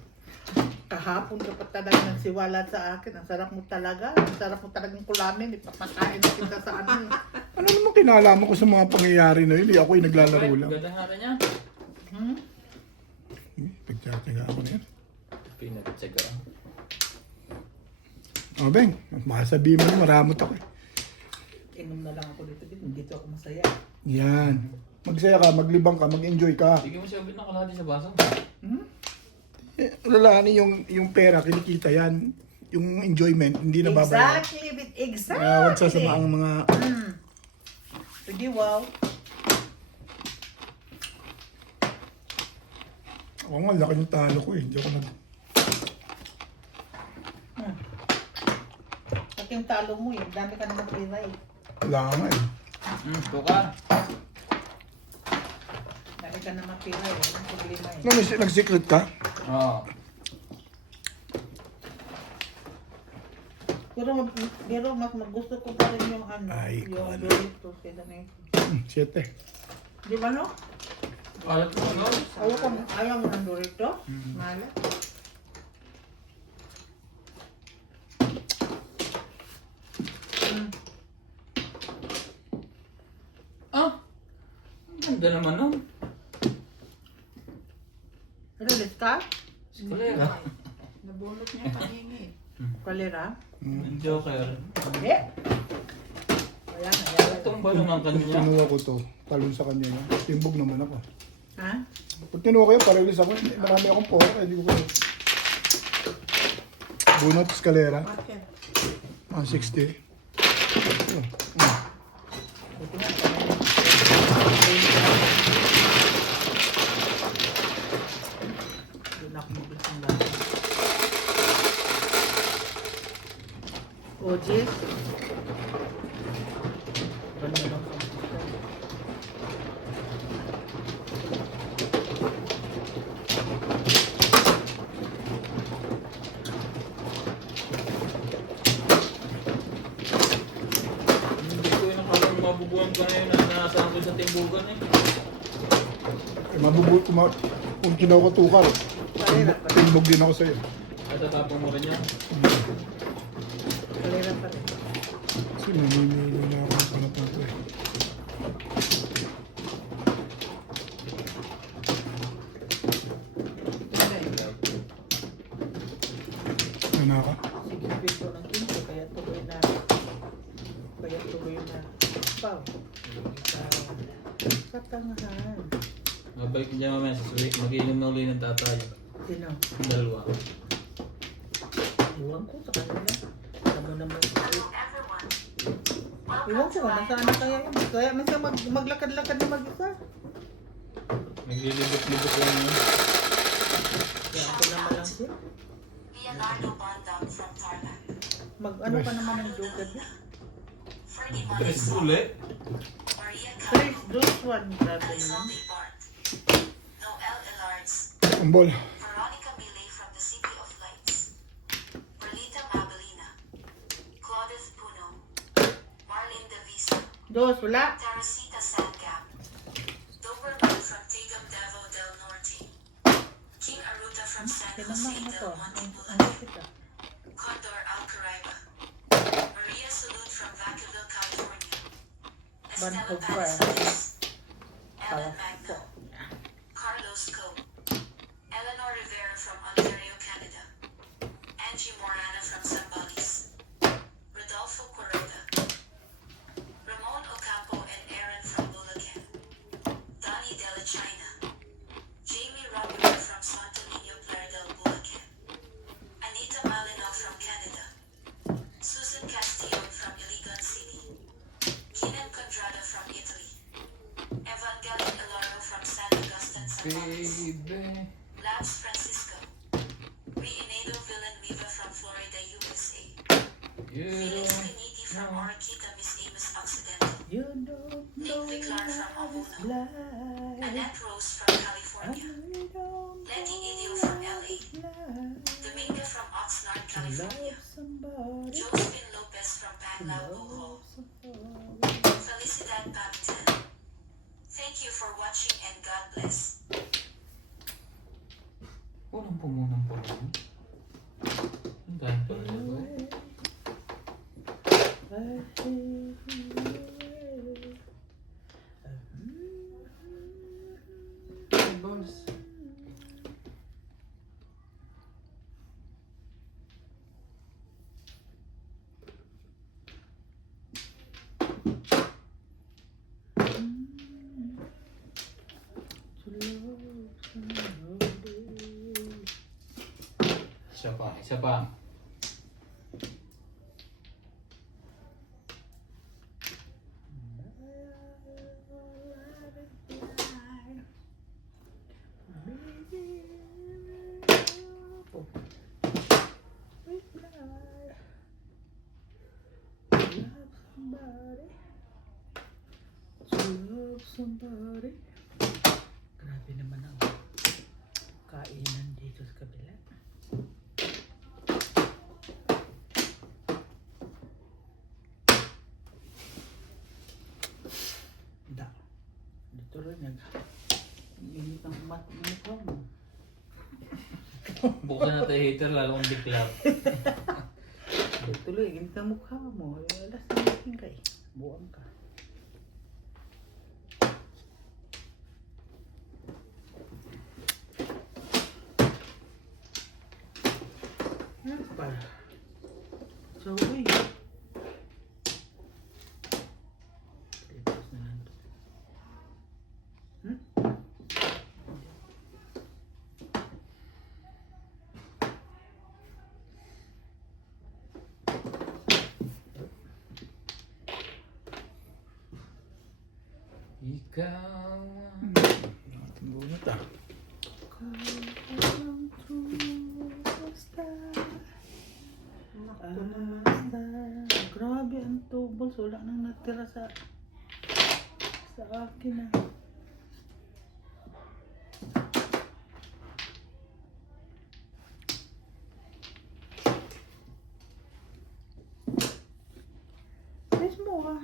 Kahapon ka pa talaga nagsiwala sa akin. Ang sarap mo talaga. Ang sarap mo talagang kulamin. Ipapakain na kita sa ano, eh. Ano naman kinalaman ko sa mga pangyayari na yun? Ako yung naglalaro lang. Ganda natin niya. Hmm? Pagtsatsaga ako na yan. Pinag-check ako. O, Beng, makasabihin mo na maramot ako eh. Inom na lang ako dito. Dito ako masaya. Yan. Magsaya ka, maglibang ka, mag-enjoy ka. Sige mo siya ubit ng kalahati sa baso. Hmm? Lalani yung pera, kinikita yan. Yung enjoyment, hindi na babayaran. Exactly, Bit. Exactly. Huwag sasama ang mga... Hmm. Sige, wow. Ako nga, laki ng talo ko eh. Hindi ako nag... Pag yung talo mo, eh. Dami ka naman pera, eh. Wala nga eh. Tuka. Dami ka naman pera, eh. Walang problema, eh. Nag-secret ka? Oo. Pero mas gusto ko pa rin yung ano, Ay, yung ano. Doritos. Sila na yun. 7. Di ba, no? Alat mo ano? Ayaw mo ng Doritos? Malat. Ah! Ang ganda naman nun. Release ka? Kulera. Nabunot niya kanina eh. Kalera? Joker. Hindi. Wala na. Wala. Itong ba naman Pag kanya? kinuha ko to, talon sa kanya yan. Timbog naman ako. Ha? Pag kinuha ko yun, parehas ako. Marami akong pora, hindi ko ko. Bunot, eskalera. Bakit? 60. Buti nga. Doon ako mabilis ng lahat. O, Jess. Ganun lang sa Hindi ko yung nakalang mabubuhan ko na yun na nasaan ko sa timbugan eh. Eh, mabubuot ko kung kinuha ko tukar. Kalera pa rin. Timbog din ako sa'yo. At tatapong mo rin yan. Kalera pa rin. Kasi mamimili na ako ng panat na ito eh. Ano ka? Sige, bito ng kinto, kaya tuloy na. Pao. Katangahan. Mabalik niya mamaya sa sulit. Mag-inom na uli ng tatay. Sino? Dalawa. Iwan ko sa kanila. Tama naman ko. Iwan ko kung nasaan na kaya yun. Kaya minsan maglakad-lakad na mag-isa. Naglilibot-libot lang yun. Kaya ako naman lang siya. Leonardo Bondam from Tarlac. Mag-ano pa naman ng dugad eh. Ferdy Tres Marisol. ulit. Maria Chris, Calvo. those one. Grabe naman. Elizondo Bart. Noel Elards. Ambol. Veronica Millet from the City of Lights. Perlita Mabelina. Claudius Puno. Marlene Davisa. Dos, wala. Teresita Sandgap. Doberman from Tagam Davao del Norte. King Aruta from San Jose Tinamang del ako. Monte Ano Bulacan. kita? Condor Alcaraiba. Maria Salud from Vacaville, California. Estela Vancouver. Panisalis. Ellen Tawag Magno. po. Carlos Coe. Eleanor Rivera from Ontario, Canada. Angie Morana from Zambales. Rodolfo Correda. Ramon Ocampo and Aaron from Bulacan. Donnie Della China. Jamie Robert from Santo Niño, Playa del Bulacan. Anita Malinow from Canada. Susan Castillon from Iligan City. Keenan Condrada from Italy. Evangeline Elaro from San Agustin, Zambales. Baby. Labs Francisco. Reinado Villanueva from Florida, USA. Felix You Caniti from Orquita, Miss Amos Occidental. You don't know Nick Viclar from what it's Omuno. like. Annette Rose from California. I don't Letty know Idio from what LA. it's like Dominga from Oxnard, to California. love somebody. Josephine Lopez from To Panglao, love Bohol. somebody. Felicidad Pamitan. Thank you for watching and God bless. Punong pumunong pumunong. Ang dahil pa rin ba? Boss. Isa pa, isa pa. Somebody. Grabe naman ang kainan dito sa kabila. Da. Dito rin init ang mukha mo. Bukan natin hater, lalo kong diklap. Dito rin init ang mukha mo. Alas na natin ka eh. Buwang ka. Ano pa? So, uy. Tapos na lang to. Hmm? Ikaw. Bunot ah. Grabe ang tubos. Wala nang natira sa akin na. Guys mo ah.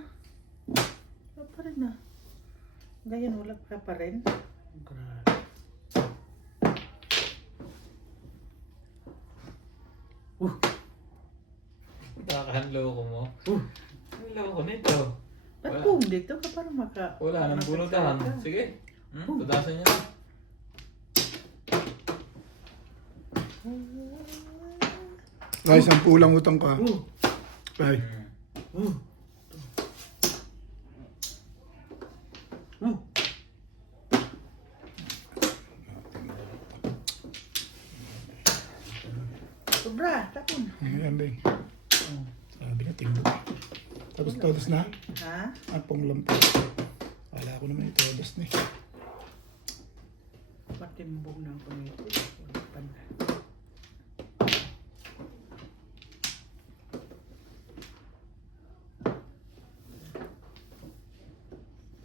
Wala pa rin ah. Ganyan wala pa rin. Grabe. Kakahanloko mo. Hanloko nito. Ba't Wala. kung dito ka para maka... Wala nang bunutan. Sige. Tutasan niya na. Guys, ang pulang utang ka. Ay. Sobra, tapon. Ayan din. Sabi nga, tingnan. Tapos todos na? Ha? At panglampo. Wala ko naman ito, todos na eh. Patimbog ng kunito. Wala pa na.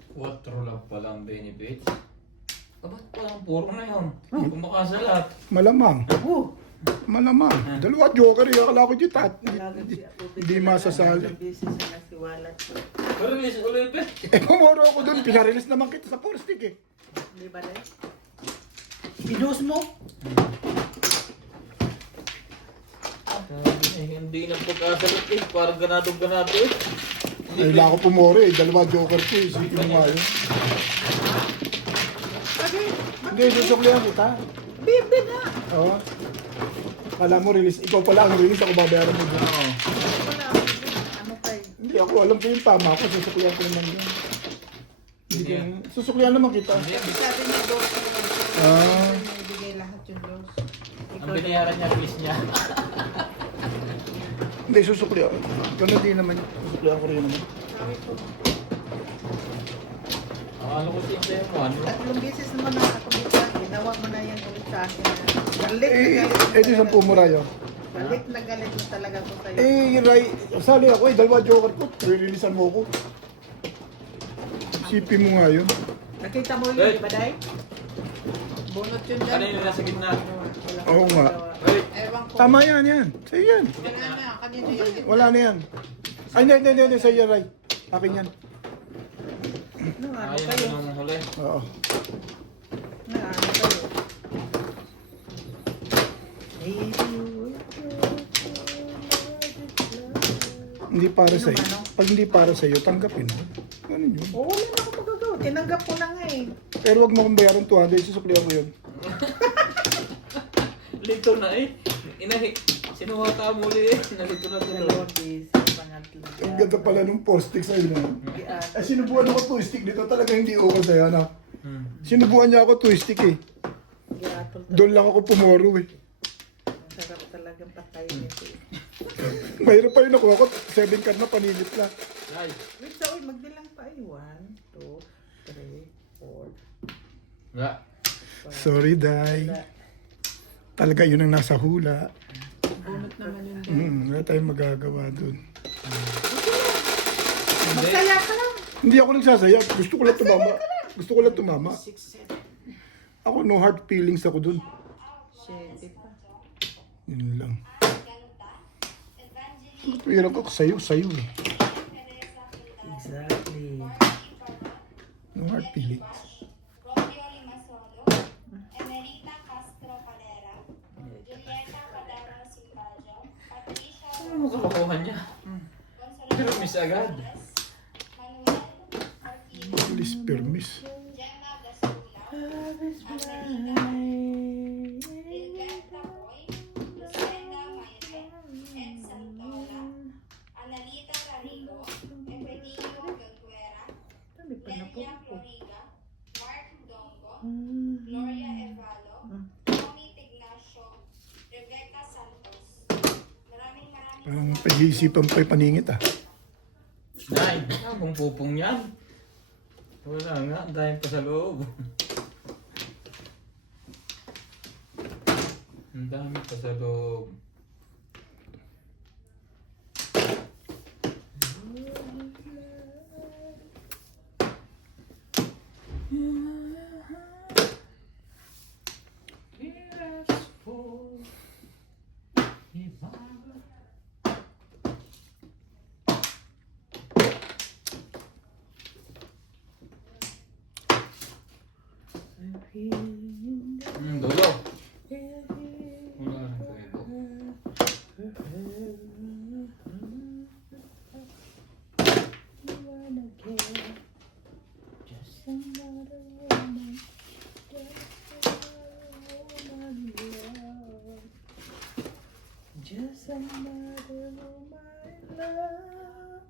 Quattro lang palang benefits. Ba't parang puro na yun? Kumakasa lahat. Malamang. Oh! Malamang. Dalawa joker eh. Akala ko dito at Lagad siya. hindi masasali. Busy siya si Walat. Pero release ulit eh. Eh, pumuro ako dun. Pinarelease naman kita sa 4 stick eh. Di ba dahil? Pinus mo? Hindi na pagkasalit eh. Parang ganado-ganado eh. Ay, wala ako pumuro eh. Dalawa joker ko eh. Sige mo nga yun. Hindi, susuklihan kita. Bibi na! Oo. Kala mo release. Ikaw pala ang release. Ako babayaran mo dun. Oo. Wala. Ano kay? Hindi ako. Alam ko yung tama ako. Susuklihan ko naman yun. Hindi ko. Susuklihan naman kita. Sabi niya, dos. Ah. Ibigay lahat yung dos. Ang binayaran niya, please niya. Hindi, susuklihan. Ganun din naman. Susuklihan ko rin naman. Sabi ko, Ano ko siya mo, ano? tatlong beses naman nakakabita. Ginawa mo na yan ulit sa akin. Galit na Eh, galit. di sa pumura yun. Galit na galit na talaga ko sa'yo. Eh, Ray, sali ako eh. Dalawa joker ko. Re-releasean mo ko. Sipin mo nga yun. Nakita mo yun, Eh. di ba, Day? Bunot yun dyan. Kanino nasa gitna? Wala Oo kang nga. magawa. Wait. Ewan ko. Tama yan, yan. Sa'yo yan. Wala na, kanino yun. Wala na yan. Ay, hindi. Sa'yo yan, Ray. Akin yan. Ano Ayaw kayo? na nang huli. Oo. Ano kayo? Hindi para Sino sa'yo. ano? Pag hindi para sa'yo, tanggapin mo. Ganun yun. Oo, wala na akong magagawa. Tinanggap ko na nga eh. Pero wag mo akong bayaran 200. Susuklihan ko yun. Lito na eh. Inahi. Sinuwata mo ulit eh. Nalito na Dalawang tulo. beses, pangatlo. Ang ganda pala nung 4 stick sa'yo na. Eh, sinubuan ako 2 stick dito. Talaga hindi okay sa'yo, na. Sinubuan niya ako 2 stick eh. Giatol talaga. Doon lang ako pumoro eh. Ang sarap talagang patayin nito eh. Mahirap pa rin ako. 7 card na panilit lang. Ay. Wait, so, magbilang pa eh. 1, 2, 3, 4. Wala. Sorry, Day. Talaga yun ang nasa hula. Bunot naman yun dyan. Wala tayong magagawa dun. Magsaya ka lang. Hindi ako nagsasaya. Gusto ko lang tumama. Gusto ko lang tumama. 6, 7, Ako no hard feelings ako dun. 7 pa. Yun lang. Pero ako sayo eh. Exactly. No hard feelings. Romeo Limasolo, Emerita Castro Calera, Julieta Padaro Simbajo, Patricia Ano mo kalokohan niya? Pero miss agad. Manuel Marquez, Please permis. Gemma Gasula, Angelina, Gilberta Boy, Lucinda Mayre, Ed Santola, Analita Rarigo, Evelino Gaguera, Lelia Floriga, Mark Dongo, Gloria Evalo, Tommy Ignacio, Rebecca Santos. Maraming Ang pag-iisipan pa yung paningit ah. Nay, ang pupong yan. Wala nga, ang dahil pa sa loob. Ang dami pa sa loob. Dulo. Wala na kayo. Just another woman, love,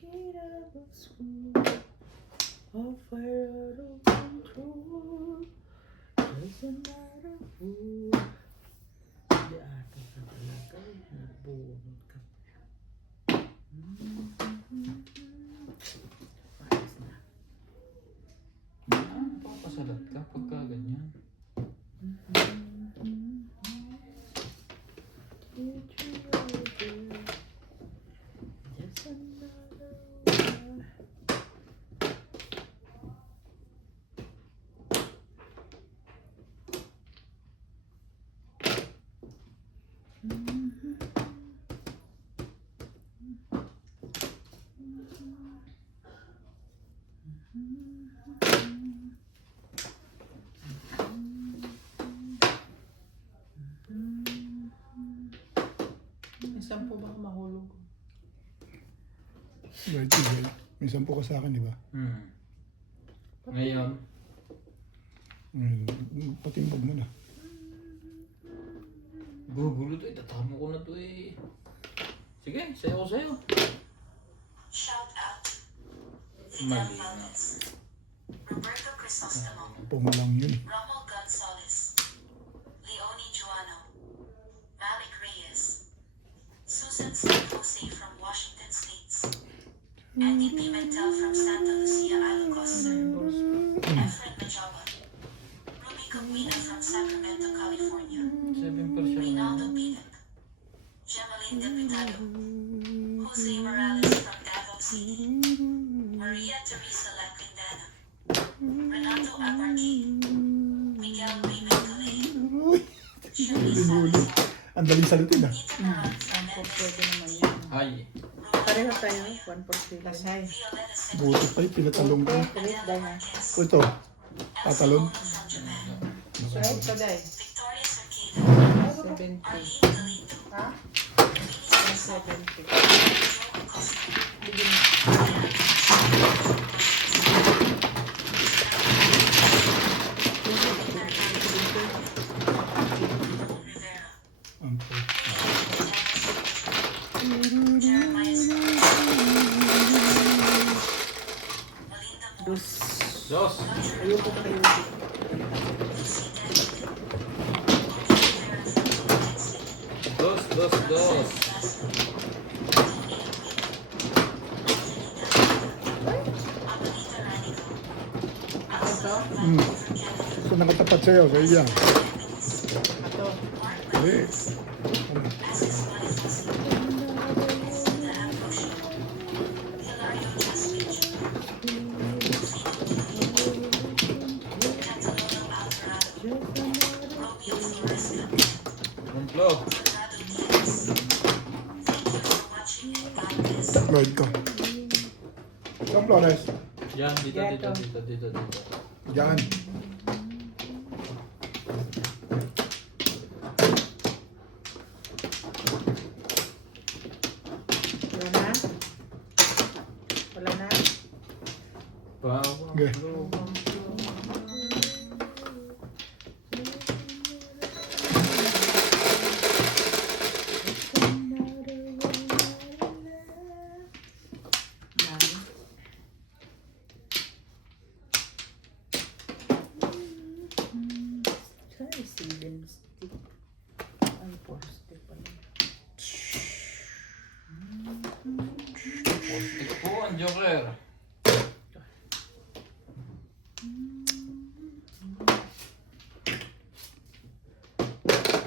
get out of school, of fire out of control, just another fool. Di ato sa talaga. Bunot ka. Ayos na. Papasalat ka pagka ganyan. Just another one. May 10 ba ako mahulog? Right, right. May 10 ka sa akin, di ba? Ngayon, Patimbog mo na. gugulo to. Itatama ko na to eh. Sige, sayo ko sa'yo. Shout out. Mali Fidel na. Valdez. Roberto Crisostomo. Puma lang yun. Rommel Gonzalez. Leonie Juano. Malik Reyes. Susan San Jose from Washington States. Andy Pimentel from Santa Lucia, Ilocos. Efren Majawa. Ruby Coquina from Sacramento, California. 7%. Reynaldo Pinag. Gemaline Deputado. Jose Morales from Davao City. Maria Teresa Lacandana. Renato Abarqui. Miguel Raymond Calais. Uy! Shirley Salazar. Ang daling salutin ah. Nita Naran from Pwede Memphis. naman yan. Ay. Pareho tayo, 1 for 3. Lasay. Violeta Sendic. Buti pa yung pinatalong ko. Kulit dahil na. O ito, tatalon. Elsa Ona from Japan. Right ka dahil. Victoria Cerqueda. 70. Arlene Galito. Ha? Vinicius Soto. 70. Joe Acosta. Rivera. Ang po. Jeremiah Scott. Melinda Moore. Dos. Dos. Ayoko kayo. Lucy David. Olivera from Philippine City. Dos. Laslo. Tony Aquino. Amelita Ranico. Axel from Vancouver, Canada. So nakatapat sa'yo, sa iya. Ato. Mark Hindi. Mendes. Asis Bonifacio. Imelda Ambrosio. Hilario Jaspich. Catalano Alvarado. Romeo Floresca. Kumplo. Conrado Diaz. Thank you for watching and God bless. Lloyd ko. Saan Flores? Yan, dito. Diyan. Wala na? Wala na? Bawang Okay. lubang. Dami. Saan yung sealing stick? Ay, 4 stick pala. Postik po ang Joker.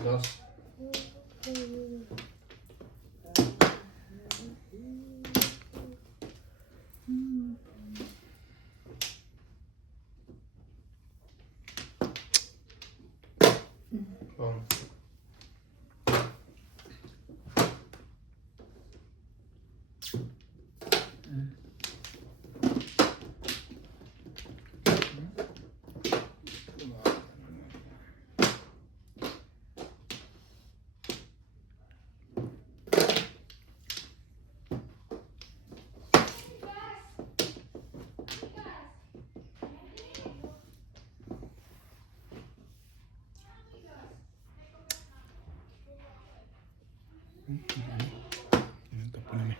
Dos. Pong. Yan, tapo na may.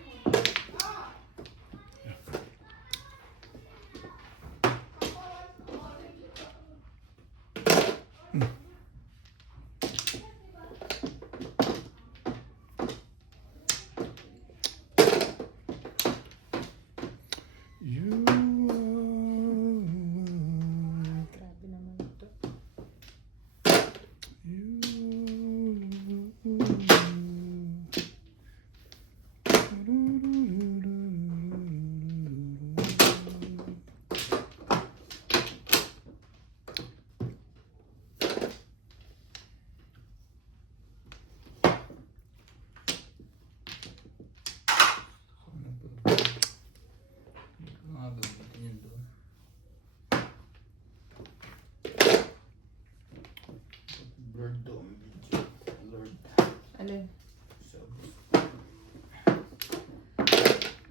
Alin?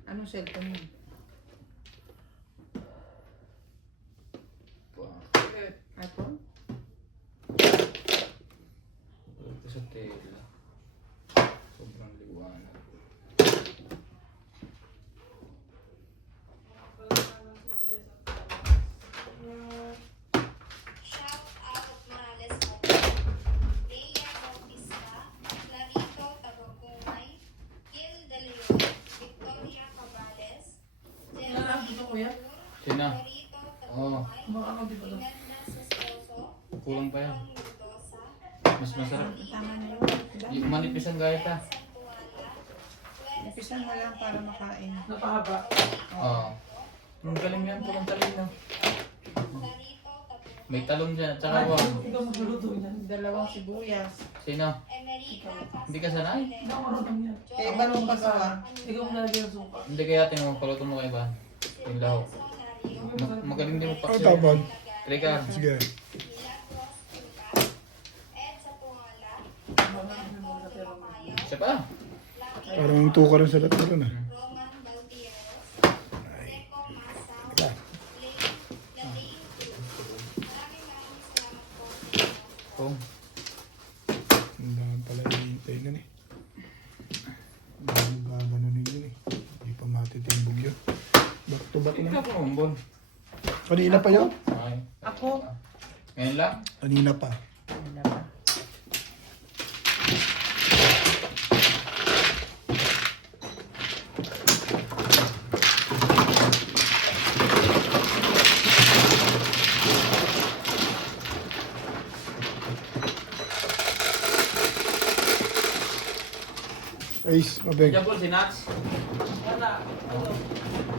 Anong cellphone mo? iPhone? Ito sa tela. Sobrang liwanag. Shout out Morales Leia Bautista, Clarito Tagagumay, Gil De Leon, Victoria Cabales, Jeremy Sina? Clarito Oo. Tagagumay, Imelda Sosposo, Kulang pa yan. Efron Mendoza, Mas masarap. Tama na yun. Yung manipis ang gayat ha. Santuala, Umpisan mo lang para makain. Oo. Ang galing yan, purong talino. Clarito Tagagumay, May talong dyan, at saka wag. Dalawang sibuyas. Sino? Emerita Hindi ka sanay? Eh, balong pagawa. Hindi kaya tingnan mo, paluto mo kayo ba? Yung lahok. Magaling din mo Ang paksyo. tabag. Rika, Sige. Milagros Tuca, Ed Satuala, Roberto de Macayo, siya pa. Lucky Parang yung tuka rin sa lahat rin ah. Roman Baltieros, Seco Masa, Wala. Lalaine Cruz. Maraming salamat po. Kung. Ang dami pala hinihintay nun eh. Ang dami gaganunin yun eh. Hindi pa matitimbog yun. Back to back Hindi na. ka pumumbon. Kanina pa yun? Okay. Ako? Ngayon lang? Kanina pa. Ace, mabeng. Diyan po si Nats.